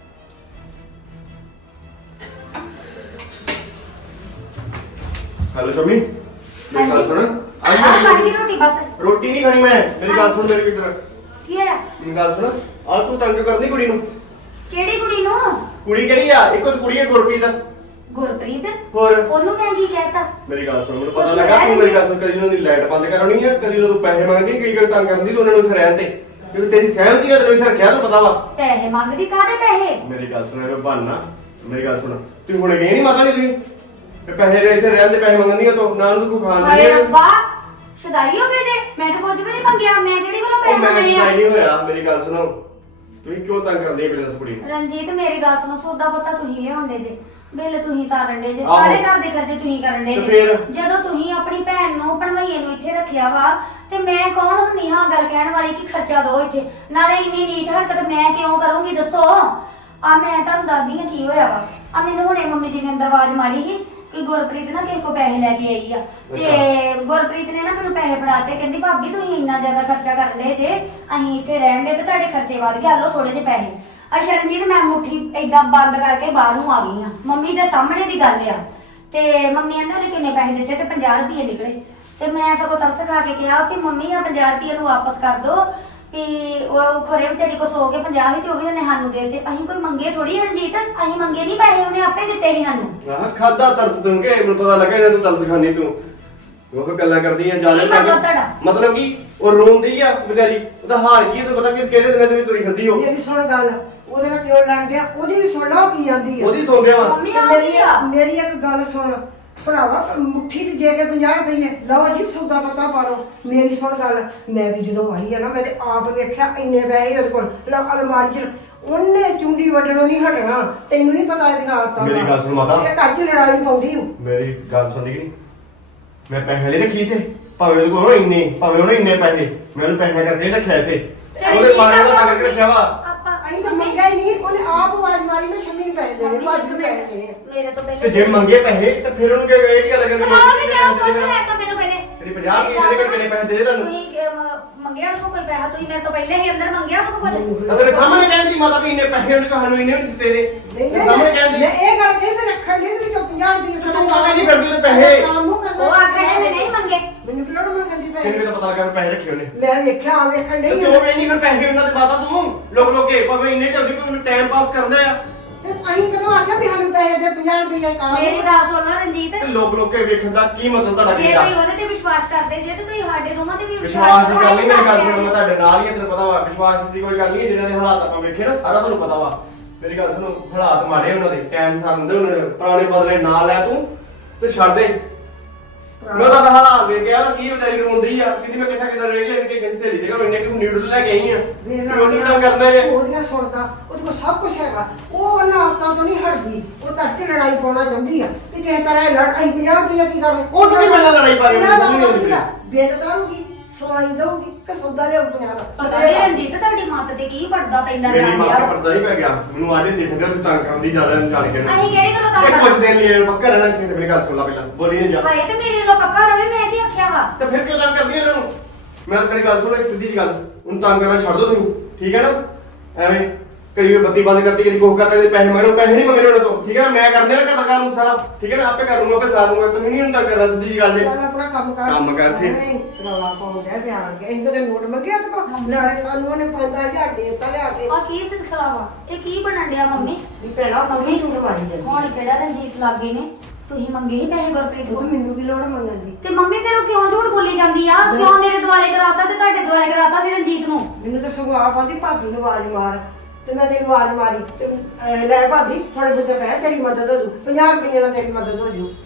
D: ਹੈਲੋ ਸ਼ਮੀ, ਮੇਰੀ ਗੱਲ ਸੁਣ। ਆਈ
C: ਆਹ
D: ਨਾ
C: ਖਾਣੀ ਰੋਟੀ ਬਸ।
D: ਰੋਟੀ ਨਹੀਂ ਖਾਣੀ ਮੈਂ, ਮੇਰੀ ਗੱਲ ਸੁਣ, ਮੇਰੀ ਕਿਧਰ
C: ਕੀ ਹੈ?
D: ਮੇਰੀ ਗੱਲ ਸੁਣ। ਆ ਤੂੰ ਤੰਗ ਕਰਦੀ ਕੁੜੀ ਨੂੰ।
C: ਕਿਹੜੀ ਕੁੜੀ ਨੂੰ?
D: ਕੁੜੀ ਕਿਹੜੀ ਆ? ਇੱਕੋ ਤਾਂ ਕੁੜੀ ਹੈ ਗੁਰਪ੍ਰੀਤ।
C: ਗੁਰਪ੍ਰੀਤ।
D: ਹੋਰ
C: ਉਹਨੂੰ ਮੈਂ ਕੀ ਕਹਿਤਾ?
D: ਮੇਰੀ ਗੱਲ ਸੁਣ, ਮੈਨੂੰ ਪਤਾ ਲੱਗਾ ਤੂੰ ਮੇਰੀ ਗੱਲ ਸੁਣ, ਕਦੀ ਉਹਨਾਂ ਦੀ ਲਾਈਟ ਬੰਦ ਕਰਾਉਣੀ ਆ, ਕਦੀ ਉਹਨਾਂ ਤੋਂ ਪੈਸੇ ਮੰਗਦੀ, ਕਈ ਗੱਲ ਤੰਗ ਕਰਦੀ ਤੂੰ ਉਹਨਾਂ ਨੂੰ ਇੱਥੇ ਰਹਿਣ ਤੇ। ਕਿਉਂਕਿ ਤੇਰੀ ਸਹਿਮਤੀ ਆ, ਤੈਨੂੰ ਇੱਥੇ ਰੱਖਿਆ ਤੈਨੂੰ ਪਤਾ ਵਾ।
C: ਪੈਸੇ ਮੰਗਦੀ? ਕਾਹਦੇ ਪੈਸੇ?
D: ਮੇਰੀ ਗੱਲ ਸੁਣ, ਐਵੇਂ ਬਹਾਨਾ। ਮੇਰੀ ਗੱਲ ਸੁਣ, ਤੂੰ ਹੁਣੇ ਗਏ ਨਹੀਂ ਮਾਤਾ ਨਹੀਂ ਤੁਸੀਂ ਤੇ ਪੈਸੇ ਇੱਥੇ ਰਹਿਣ ਦੇ ਪੈਸੇ ਮੰਗਦੀ ਆ ਤੂੰ, ਨਾ ਉਹਨੂੰ ਕੋਈ ਖਾਣ
C: ਹਾਏ
D: ਦਿੰਦੀ
C: ਰੱਬਾ, ਸ਼ਦਾਈ ਹੋ ਗਏ ਜੇ। ਮੈਂ ਤਾਂ ਕੁਝ ਵੀ ਨਹੀਂ ਮੰਗਿਆ, ਮੈਂ ਕਿਹੜੀ ਕੋਲੋਂ ਪੈਸੇ
D: ਮੈਂ
C: ਮੰਗਣੇ
D: ਸਟਾਈਲ
C: ਆ?
D: ਨਹੀਂ ਹੋਇਆ। ਮੇਰੀ ਗੱਲ ਸੁਣੋ, ਤੁਸੀਂ ਕਿਉਂ ਤੰਗ ਕਰਦੇ ਆ ਮੇਰੇ ਕੁੜੀ ਨੂੰ?
C: ਰਣਜੀਤ ਮੇਰੀ ਗੱਲ ਸੁਣੋ, ਸੌਦਾ ਪੱਤਾ ਤੁਸੀਂ ਲਿਆਉਂਦੇ ਜੇ, ਬਿੱਲ ਤੁਸੀਂ ਤਾਰਨ ਦੇ ਜੇ,
D: ਆਹੋ।
C: ਸਾਰੇ ਘਰ ਦੇ ਖਰਚੇ ਤੁਸੀਂ ਕਰਨ ਦੇ
D: ਤੇ
C: ਜੇ।
D: ਫਿਰ?
C: ਜਦੋਂ ਤੁਸੀਂ ਆਪਣੀ ਭੈਣ ਨੂੰ ਭਣਵਈਏ ਨੂੰ ਇੱਥੇ ਰੱਖਿਆ ਵਾ ਤੇ ਮੈਂ ਕੌਣ ਹੁੰਨੀ ਹਾਂ ਗੱਲ ਕਹਿਣ ਵਾਲੀ ਕਿ ਖਰਚਾ ਦੋ ਇੱਥੇ? ਨਾਲੇ ਇੰਨੀ ਨੀਚ ਹਰਕਤ ਮੈਂ ਕਿਉਂ ਕਰੂੰਗੀ ਦੱਸੋ? ਆ ਮੈਂ ਤੁਹਾਨੂੰ ਦੱਸਦੀ ਹਾਂ ਕੀ ਹੋਇਆ ਵਾ। ਆ ਮੈਨੂੰ ਹੁਣੇ ਮੰਮੀ ਜੀ ਨੇ ਅੰਦਰ ਆਵਾਜ਼ ਮਾਰੀ ਸੀ ਕਿ ਗੁਰਪ੍ਰੀਤ ਨਾ ਕਿਸੇ ਕੋ ਪੈਸੇ ਲੈ ਕੇ ਆਈ ਆ, ਤੇ ਗੁਰਪ੍ਰੀਤ ਨੇ ਨਾ ਮੈਨੂੰ ਪੈਸੇ ਫੜਾਤੇ, ਕਹਿੰਦੀ ਭਾਬੀ ਤੁਸੀਂ ਇੰਨਾ ਜ਼ਿਆਦਾ ਖਰਚਾ ਕਰਨ ਦੇ ਜੇ, ਅਸੀਂ ਇੱਥੇ ਰਹਿਣ ਦੇ ਤੇ ਤੁਹਾਡੇ ਖਰਚੇ ਵੱਧ ਗਏ, ਆ ਲਓ ਥੋੜੇ ਜਿਹੇ ਪੈਸੇ। ਸ਼ਰਨਜੀਤ ਮੈਂ ਮੁੱਠੀ ਏਦਾਂ ਬੰਦ ਕਰਕੇ ਬਾਹਰ ਨੂੰ ਆ ਗਈ ਆ। ਮੰਮੀ ਦੇ ਸਾਹਮਣੇ ਦੀ ਗੱਲ ਆ। ਤੇ ਮੰਮੀ ਕਹਿੰਦੇ ਉਹਨੇ ਕਿੰਨੇ ਪੈਸੇ ਦਿੱਤੇ ਤੇ 50 ਰੁਪਏ ਨਿਕਲੇ। ਤੇ ਮੈਂ ਸਗੋਂ ਤਰਸ ਖਾ ਕੇ ਕਿਹਾ ਕਿ ਮੰਮੀ ਆ 50 ਰੁਪਏ ਨੂੰ ਵਾਪਸ ਕਰ ਦੋ, ਕਿ ਉਹ ਖਰੇ ਵਿਚਾਰੀ ਕੋ ਸੋ ਕੇ 50 ਹੀ ਤੇ ਉਹ ਵੀ ਉਹਨੇ ਸਾਨੂੰ ਦੇ ਦਿੱਤੇ। ਅਸੀਂ ਕੋਈ ਮੰਗੇ ਥੋੜੀ ਰਣਜੀਤ, ਅਸੀਂ ਮੰਗੇ ਨਹੀਂ ਪੈਸੇ, ਉਹਨੇ ਆਪੇ ਦਿੱਤੇ ਸੀ ਸਾਨੂੰ।
D: ਆਹ ਖਾਦਾ ਤਰਸ ਦੂੰਗੇ, ਮੈਨੂੰ ਪਤਾ ਲੱਗਾ ਇਹਨਾਂ ਤੂੰ ਤਰਸ ਖਾਨੀ ਤੂੰ। ਉਹ ਗੱਲਾਂ ਕਰਦੀ ਆ ਜਾਲੇ
C: ਕੀ ਮਤਲਬ ਤੁਹਾਡਾ?
D: ਮਤਲਬ ਕੀ ਉਹ ਰੋਂਦੀ ਆ ਵਿਚਾਰੀ, ਉਹਦਾ ਹਾਲ ਕੀ ਹੈ ਤੈਨੂੰ ਪਤਾ ਕਿ ਕਿਹੜੇ ਦਿਨਾਂ ਦੇ ਵਿੱਚ ਤੁਰੀ ਫਿਰਦੀ ਹੋ।
B: ਮੇਰੀ ਸੁਣ ਗੱਲ, ਉਹਦੇ ਨਾਲ ਕਿਉਂ ਲੜ ਗਿਆ? ਉਹਦੀ ਵੀ ਸੁਣ ਲਾ ਕੀ ਆਂਦੀ ਆ।
D: ਉਹਦੀ ਸੌਂਦੇ ਵਾ।
C: ਮੰਮੀ
B: ਤੇ
C: ਆ ਗਈ ਆ।
B: ਮੇਰੀ ਇੱਕ ਗੱਲ ਸੁਣ ਭਰਾਵਾ, ਮੁੱਠੀ ਤੇ ਜੇ ਕੇ 50 ਰੁਪਏ ਲਓ ਜੀ, ਸੌਦਾ ਪਤਾ ਪਾ ਲਓ। ਮੇਰੀ ਸੁਣ ਗੱਲ, ਮੈਂ ਵੀ ਜਦੋਂ ਆਈ ਆ ਨਾ, ਮੈਂ ਤੇ ਆਪ ਵੇਖਿਆ ਇੰਨੇ ਪੈਸੇ ਉਹਦੇ ਕੋਲ ਅਲਮਾਰੀ 'ਚ। ਉਹਨੇ ਚੁੰਡੀ ਵੱਢਣੋਂ ਨਹੀਂ ਹਟਣਾ। ਤੈਨੂੰ ਨਹੀਂ ਪਤਾ ਇਹਦੀਆਂ ਆਦਤਾਂ ਦਾ।
D: ਮੇਰੀ ਗੱਲ ਸੁਣ ਮਾਤਾ।
B: ਇਹ ਘਰ 'ਚ ਲੜਾਈ ਪਾਉਂਦੀ ਹੂੰ।
D: ਮੇਰੀ ਗੱਲ ਸੁਣਦੀ ਕਿ ਨਹੀਂ? ਮੈਂ ਪੈਸੇ ਨਹੀਂ ਰੱਖੀ ਤੇ ਭਾਵੇਂ ਉਹਦੇ ਕੋਲ ਇੰਨੇ ਭਾਵੇਂ ਉਹਨੇ ਇੰਨੇ ਪੈਸੇ ਮੈਂ ਉਹਨੂੰ ਪੈਸੇ ਕਰਕੇ ਰੱਖਿਆ ਇੱਥੇ ਉਹਦੇ ਮਾਰੇ ਦਾ ਤਾਂ ਕਰਕੇ ਰੱਖਿਆ ਵਾ
B: ਅਸੀਂ ਤਾਂ ਮੰਗਿਆ ਹੀ ਨਹੀਂ, ਉਹਨੇ ਆਪ ਆਵਾਜ਼ ਮਾਰੀ ਮੈਂ ਸ਼ਮੀ ਨੂੰ ਪੈਸੇ ਦੇਣੇ, ਭਾਬੀ ਨੂੰ ਪੈਸੇ ਦੇਣੇ।
C: ਮੇਰੇ ਤੋਂ
D: ਤੇ
C: ਪਹਿਲੇ
D: ਜੇ ਮੰਗੇ ਪੈਸੇ ਤਾਂ ਫਿਰ ਉਹਨੂੰ ਕਿਹਾ ਇਹ ਕੀ ਗੱਲ ਕਰਨੀ
C: ਕਮਾਲ ਵੀ ਕਰੋ, ਪੁੱਛ ਲੈ ਤਾਂ ਮੈਨੂੰ ਪਹਿਲੇ
D: ਤੇਰੀ 50 ਰੁਪਏ ਦੇ ਕਿੰਨੇ ਪੈਸੇ ਦੇ ਤੁਹਾਨੂੰ
C: ਤੁਸੀਂ ਮੰਗਿਆ ਉਹ ਕੋਈ ਪੈਸਾ, ਤੁਸੀਂ ਮੇਰੇ ਤੋਂ ਪਹਿਲੇ ਹੀ ਅੰਦਰ ਮੰਗਿਆ ਉਹ ਕੁਝ
D: ਤੇਰੇ ਸਾਹਮਣੇ ਕਹਿੰਦੀ ਮਾਤਾ ਵੀ ਇੰਨੇ ਪੈਸੇ ਉਹਨੇ ਤੁਹਾਨੂੰ ਇੰਨੇ ਵੀ ਦਿੱਤੇ
B: ਨਹੀਂ
D: ਨੇ ਸਾਹਮਣੇ ਕਹਿੰਦੀ
B: ਮੈਂ ਇਹ ਗੱਲ ਕਹੀ ਮੈਂ ਰੱਖਣ ਨਹੀਂ ਵਿੱਚੋਂ 50 ਰੁਪਏ
D: ਤੂੰ ਮੰਗੇ ਨਹੀਂ ਫਿਰਦੀ ਉਹਦੇ ਪੈਸੇ
B: ਕੰਮ ਨੂੰ ਕਰਨਾ
C: ਉਹ ਆਖਿਆ ਮੈਂ ਨਹੀਂ ਮੰਗੇ
B: ਮੈਨੂੰ ਕਿਹੜਾ ਮੰਗਣ ਦੀ
D: ਤੈਨੂੰ
B: ਪੈਸੇ
D: ਤਾਂ ਪਤਾ ਲੱਗਾ ਵੀ ਪੈਸੇ ਰੱਖੇ ਉਹਨੇ
B: ਮੈਂ ਵੇਖਿਆ ਆ ਵੇਖਣ
D: ਤੇ
B: ਨਹੀਂ
D: ਕਿਉਂ ਵੇ ਨਹੀਂ ਫਿਰ ਪੈਸੇ ਉਹਨਾਂ ਦੇ ਮਾਤਾ ਤੂੰ ਲੋਕ ਲੋਕੇ ਭਾਵੇਂ ਇੰਨੇ ਜਲਦੀ ਵੀ ਉਹਨੂੰ ਟਾਈਮ ਪਾਸ ਕਰਦੇ ਆ
B: ਤੇ ਅਸੀਂ ਕਦੋਂ ਆਖਿਆ ਵੀ ਸਾਨੂੰ ਪੈਸੇ ਦੇ 50 ਰੁਪਏ ਕੰਮ
C: ਮੇਰੀ ਗੱਲ ਸੁਣ ਲਓ ਰਣਜੀਤ,
D: ਤੇ ਲੋਕ ਲੋਕੇ ਵੇਖਣ ਦਾ ਕੀ ਮਤਲਬ ਤੁਹਾਡਾ
C: ਜੇ
D: ਕੀ ਆ
C: ਤੁਸੀਂ ਉਹਦੇ ਤੇ ਵਿਸ਼ਵਾਸ ਕਰਦੇ ਜੇ ਤੇ ਤੁਸੀਂ ਸਾਡੇ ਦੋਵਾਂ ਤੇ ਵੀ
D: ਵਿਸ਼ਵਾਸ ਦੀ ਗੱਲ ਨਹੀਂ ਮੇਰੀ ਗੱਲ
C: ਕਰੋ।
D: ਸੁਣੋ ਮੈਂ ਤੁਹਾਡੇ ਨਾਲ ਹੀ ਆ, ਤੈਨੂੰ ਪਤਾ ਵਾ ਵਿਸ਼ਵਾਸ ਦੀ ਕੋਈ ਗੱਲ ਨਹੀਂ ਜਿਹਨਾਂ ਦੇ ਹਾਲਾਤ ਆਪਾਂ ਵੇਖੇ ਨਾ ਸਾਰਾ ਤੁਹਾਨੂੰ ਪਤਾ ਵਾ ਮੇਰੀ ਗੱਲ ਸੁਣੋ ਹਾਲਾਤ ਮਾੜੇ ਉਹਨਾਂ ਦੇ ਟਾਈਮ ਸਾਰ ਹੁੰਦੇ ਉਹਨਾਂ ਦੇ ਪੁਰਾਣੇ ਬਦਲੇ ਨਾ ਲੈ ਤੂੰ ਤੇ ਛੱਡ ਦੇ ਮੈਂ ਤਾਂ ਹਾਲਾਤ ਵੇਖ ਗਿਆ ਕੀ ਵਿਚਾਰੀ ਰੋਂਦੀ ਆ ਕਿਤੇ ਮੈਂ ਕਿੱਥੇ ਰਹਿ ਗਿਆ ਕਿ ਕਿਸੇ ਸਹੇਲੀ ਦੇ ਘਰੋਂ ਇੰਨੇ ਕਿ ਨਿਊਡਲ ਲੈ ਕੇ ਆਈ ਆ ਉਹ ਤਾਂ ਕਰਨਾ ਜੇ
B: ਉਹਦੀਆਂ ਸੁਣਦਾ ਉਹਦੇ ਕੋਲ ਸਭ ਕੁਝ ਹੈਗਾ, ਉਹ ਹਾਲਾਤਾਂ ਤੋਂ ਨਹੀਂ ਹਟਦੀ, ਉਹ ਧਰਤੀ ਲੜਾਈ ਪਾਉਣਾ ਚਾਹੁੰਦੀ ਆ ਤੇ ਕਿਸੇ ਤਰ੍ਹਾਂ ਇਹ ਲੜ ਅਸੀਂ 50 ਰੁਪਏ ਕੀ ਕਰਨੇ
D: ਉਹ ਤਾਂ ਨਹੀਂ ਮੇਰੇ ਨਾਲ ਲੜਾਈ ਪਾ ਰਹੀ, ਮੈਨੂੰ ਨਹੀਂ ਆਉਂਦੀ।
B: ਬੇਦ ਦਊਗੀ ਸਵਾਈ ਦਊਗੀ ਕਿ ਸੌਦਾ ਲਿਆਉ 50 ਦਾ
C: ਪਤਾ ਨਹੀਂ ਰਣਜੀਤ ਤੁਹਾਡੀ ਮੱਤ ਤੇ ਕੀ ਪੜਦਾ ਪੈਂਦਾ
D: ਮੇਰੀ
C: ਜਾਣ
D: ਮਾਂ
C: ਡਿਆ
D: ਦਾ
C: ਵਾ।
D: ਪਰਦਾ ਹੀ ਪੈ ਗਿਆ ਮੈਨੂੰ ਆਡੇ ਦੇਖਦੇ ਤੂੰ ਤੰਗ ਕਰਾਉਂਦੀ ਜ਼ਿਆਦਾ ਨੂੰ ਛੱਡ ਕੇ
C: ਅਸੀਂ ਕਿਹੜੀ ਗੱਲੋਂ ਤੰਗ
D: ਇਹ ਕੁਝ ਦਿਨ ਲਈ ਪੱਕਾ ਰਹਿਣਾ ਚਾਹੀਦਾ ਮੇਰੀ ਗੱਲ ਸੁਣ ਲੈ ਪਹਿਲਾਂ ਬੋਲੀ ਨਹੀਂ ਜਾ
C: ਹਾਏ ਤੇ ਮੇਰੇ ਨਾਲ ਪੱਕਾ ਰਵੇ, ਮੈਂ ਕੀ ਆਖਿਆ ਵਾ?
D: ਤੇ ਫਿਰ ਕਿਉਂ ਤੰਗ ਕਰਦੀ ਇਹਨਾਂ ਨੂੰ ਮੈਂ ਤਾਂ ਮੇਰੀ ਗੱਲ ਸੁਣੋ ਇੱਕ ਸਿੱਧੀ ਜਿਹੀ ਗੱਲ ਉਹਨੂੰ ਤੰਗ ਕਰਨਾ ਛੱਡ ਦੋ ਤੁਸੀਂ ਠੀਕ ਹੈ ਨਾ ਐਵੇਂ ਕਦੀ ਵੀ ਬੱਤੀ ਬੰਦ ਕਰਤੀ ਕਦੀ ਕੋਹ ਕਰਤਾ ਕਦੀ ਪੈਸੇ ਮੰਗੋ ਪੈਸੇ ਨਹੀਂ ਮੰਗਣੇ ਉਹਨਾਂ ਤੋਂ ਠੀਕ ਹੈ ਨਾ ਮੈਂ ਕਰਨੇ ਨਾ ਘਰ ਦਾ ਕੰਮ ਸਾਰਾ ਠੀਕ ਹੈ ਨਾ ਆਪੇ ਕਰ ਲੂੰਗਾ ਆਪੇ ਸਾਰ ਲੂੰਗਾ ਤੁਸੀਂ ਨਹੀਂ ਹੁੰਦਾ ਕਰਨਾ ਸਿੱਧੀ ਜਿਹੀ ਗੱਲ ਜੇ
B: ਚੱਲ ਆਪਣਾ ਕੰਮ ਕਰ
D: ਕੰਮ ਕਰ ਇੱਥੇ।
B: ਰੌਲਾ ਪਾਉਂਦਾ ਬਿਆਨ ਕੇ ਅਸੀਂ ਉਹਦੇ ਨੋਟ ਮੰਗੇ ਉਹਦੇ ਕੋਲ ਨਾਲੇ ਸਾਨੂੰ ਉਹਨੇ 5000 ਦੇ ਦਿੱਤਾ ਲਿਆ ਕੇ
C: ਆ ਕੀ ਸਿਲਸਿਲਾ ਵਾ? ਇਹ ਕੀ ਬਣਨ ਡਿਆ ਮੰਮੀ?
B: ਵੀ ਭੈਣਾ ਮੰਮੀ ਝੂਠ ਮਾਰੀ ਜਾਂਦੀ
C: ਹੁਣ ਕਿਹੜਾ ਰਣਜੀਤ ਲਾਗੇ ਨੇ? ਤੁਸੀਂ ਮੰਗੇ ਹੀ ਪੈਸੇ ਗੁਰਪ੍ਰੀਤ
B: ਉਹ
C: ਕੋਲ
B: ਮੈਨੂੰ ਕੀ ਲੋੜ ਮੰਗਣ ਦੀ
C: ਤੇ ਮੰਮੀ ਫਿਰ ਉਹ ਕਿਉਂ ਝੂਠ ਬੋਲੀ ਜਾਂਦੀ ਆ? ਕਿਉਂ ਮੇਰੇ ਦੁਆਲੇ ਕਰਾਤਾ ਤੇ ਤੁਹਾਡੇ ਦੁਆਲੇ ਕਰਾਤਾ ਵੀ ਰਣਜੀਤ ਨੂੰ?
B: ਮੈਨੂੰ ਤਾਂ ਸਗੋਂ ਆਪ ਆਂਦੀ ਭਾਬੀ ਨੂੰ ਆਵਾਜ਼ ਮਾਰ ਤੇ ਮੈਂ ਤੈਨੂੰ ਆਵਾਜ਼ ਮਾਰੀ ਤੇ ਲੈ ਭਾਬੀ ਥੋੜੇ ਬਹੁਤੇ ਪੈਸੇ ਤੇਰੀ ਮਦਦ ਹੋ ਜੂ 50 ਰੁਪਏ ਨਾਲ ਤੇਰੀ ਮਦਦ ਹੋ ਜੂ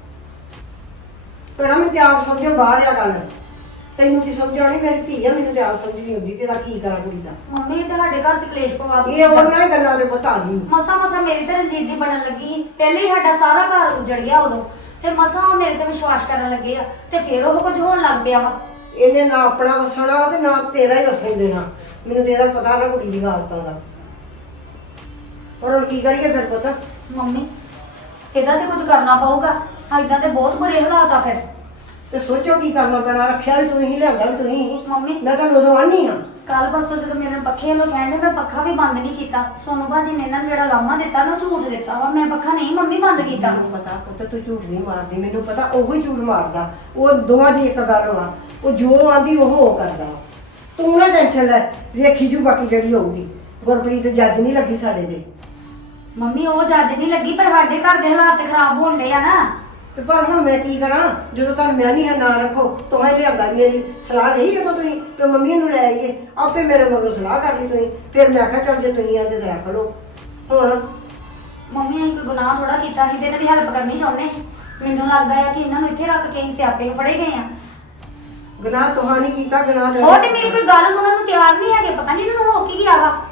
B: ਭੈਣਾ ਮੈਂ ਤੇ ਆਪ ਸਮਝੋ ਬਾਹਰ ਆ ਗੱਲ ਤੈਨੂੰ ਕੀ ਸਮਝਾਉਣੀ ਮੇਰੀ ਧੀ ਆ ਮੈਨੂੰ ਤੇ ਆਪ ਸਮਝ ਨਹੀਂ ਆਉਂਦੀ ਕਿ ਇਹਦਾ ਕੀ ਕਰਾਂ ਕੁੜੀ ਦਾ
C: ਮੰਮੀ ਤੇ ਸਾਡੇ ਘਰ ਚ ਕਲੇਸ਼ ਪਵਾ
B: ਇਹ ਉਹਨਾਂ ਹੀ ਗੱਲਾਂ ਦੇ ਪਤਾ ਨਹੀਂ
C: ਮਸਾ ਮਸਾ ਮੇਰੀ ਤੇ ਰਣਜੀਤ ਦੀ ਬਣਨ ਲੱਗੀ ਸੀ। ਪਹਿਲੇ ਹੀ ਸਾਡਾ ਸਾਰਾ ਘਰ ਉਜੜ ਗਿਆ ਉਦੋਂ ਤੇ ਮਸਾ ਉਹ ਮੇਰੇ ਤੇ ਵਿਸ਼ਵਾਸ ਕਰਨ ਲੱਗੇ ਆ ਤੇ ਫਿਰ ਉਹ ਕੁਝ ਹੋਣ ਲੱਗ ਪਿਆ ਵਾ।
B: ਇਹਨੇ ਨਾ ਆਪਣਾ ਵਸਣਾ ਤੇ ਨਾ ਤੇਰਾ ਹੀ ਵਸਣ ਦੇਣਾ ਮੈਨੂੰ ਤੇ ਇਹਦਾ ਪਤਾ ਨਾ ਕੁੜੀ ਦੀ ਹਾਲਤਾਂ ਦਾ ਪਰ ਹੁਣ ਕੀ ਕਰੀਏ ਫਿਰ ਪਤਾ
C: ਮੰਮੀ ਇਹਦਾ ਤੇ ਕੁਝ ਕਰਨਾ ਪਊਗਾ, ਏਦਾਂ ਤੇ ਬਹੁਤ ਬੁਰੇ ਹਾਲਾਤ ਆ ਫਿਰ।
B: ਤੇ ਸੋਚੋ ਕੀ ਕਰਨਾ ਪੈਣਾ ਰੱਖਿਆ ਵੀ ਤੂੰ ਹੀ ਲਿਆਂਦਾ ਵੀ ਤੂੰ ਹੀ
C: ਮੰਮੀ
B: ਮੈਂ ਤਾਂ ਉਦੋਂ ਆਨੀ ਆ
C: ਕੱਲ ਪਰਸੋਂ ਜਦੋਂ ਮੇਰੇ ਪੱਖੇ ਨੂੰ ਕਹਿੰਦੇ ਮੈਂ ਪੱਖਾ ਵੀ ਬੰਦ ਨਹੀਂ ਕੀਤਾ, ਸੋਨੂ ਭਾਜੀ ਨੇ ਇਹਨਾਂ ਨੂੰ ਜਿਹੜਾ ਲਾਮਾ ਦਿੱਤਾ ਨਾ ਉਹ ਝੂਠ ਦਿੱਤਾ ਵਾ, ਮੈਂ ਪੱਖਾ ਨਹੀਂ ਮੰਮੀ ਬੰਦ ਕੀਤਾ।
B: ਮੈਨੂੰ ਪਤਾ ਪੁੱਤ ਤੂੰ ਝੂਠ ਨਹੀਂ ਮਾਰਦੀ ਮੈਨੂੰ ਪਤਾ ਉਹ ਹੀ ਝੂਠ ਮਾਰਦਾ ਉਹ ਦੋਵਾਂ ਦੀ ਇੱਕ ਗੱਲ ਵਾ ਉਹ ਜੋ ਆਂਦੀ ਉਹ ਕਰਦਾ ਤੂੰ ਨਾ ਟੈਨਸ਼ਨ ਲੈ ਵੇਖੀ ਜੂ ਬਾਕੀ ਜਿਹੜੀ ਹੋਊਗੀ ਗੁਰਪ੍ਰੀਤ ਜੱਜ ਨਹੀਂ ਲੱਗੀ ਸਾਡੇ ਤੇ
C: ਮੰਮੀ ਉਹ ਜੱਜ ਨਹੀਂ ਲੱਗੀ ਪਰ ਸਾਡੇ ਘਰ ਦੇ ਹਾਲਾਤ ਖਰਾਬ ਹੋਣ ਡੇ ਆ ਨਾ।
B: ਤੇ ਪਰ ਹੁਣ ਮੈਂ ਕੀ ਕਰਾਂ ਜਦੋਂ ਤੁਹਾਨੂੰ ਮੈਂ ਨਹੀਂ ਹੈ ਨਾ ਰੱਖੋ ਤੁਸੀਂ ਲਿਆਂਦਾ ਮੇਰੀ ਸਲਾਹ ਲਈ ਜਦੋਂ ਤੁਸੀਂ ਕਿ ਮੰਮੀ ਨੂੰ ਲੈ ਆਈਏ ਆਪੇ ਮੇਰੇ ਮਗਰੋਂ ਸਲਾਹ ਕਰ ਲਈ ਤੁਸੀਂ ਫਿਰ ਮੈਂ ਕਿਹਾ ਚੱਲ ਜੇ ਤੁਸੀਂ ਆਂਦੇ ਤਾਂ ਰੱਖ ਲਓ ਹੁਣ
C: ਮੰਮੀ ਨੇ ਕੋਈ ਗੁਨਾਹ ਥੋੜਾ ਕੀਤਾ ਸੀ ਤੇ ਇਹਨਾਂ ਦੀ ਹੈਲਪ ਕਰਨੀ ਚਾਹੁੰਦੇ ਸੀ। ਮੈਨੂੰ ਲੱਗਦਾ ਹੈ ਕਿ ਇਹਨਾਂ ਨੂੰ ਇੱਥੇ ਰੱਖ ਕੇ ਅਸੀਂ ਸਿਆਪੇ ਨੂੰ ਫੜੇ ਗਏ ਆ।
B: ਗੁਨਾਹ ਤੁਹਾਂ ਨਹੀਂ ਕੀਤਾ ਗੁਨਾਹ
C: ਉਹ ਤੇ ਮੇਰੀ ਕੋਈ ਗੱਲ ਸੁਣਨ ਨੂੰ ਤਿਆਰ ਨਹੀਂ ਹੈਗੇ, ਪਤਾ ਨਹੀਂ ਇਹਨਾਂ ਨੂੰ ਹੋ ਕੀ ਗਿਆ ਵਾ।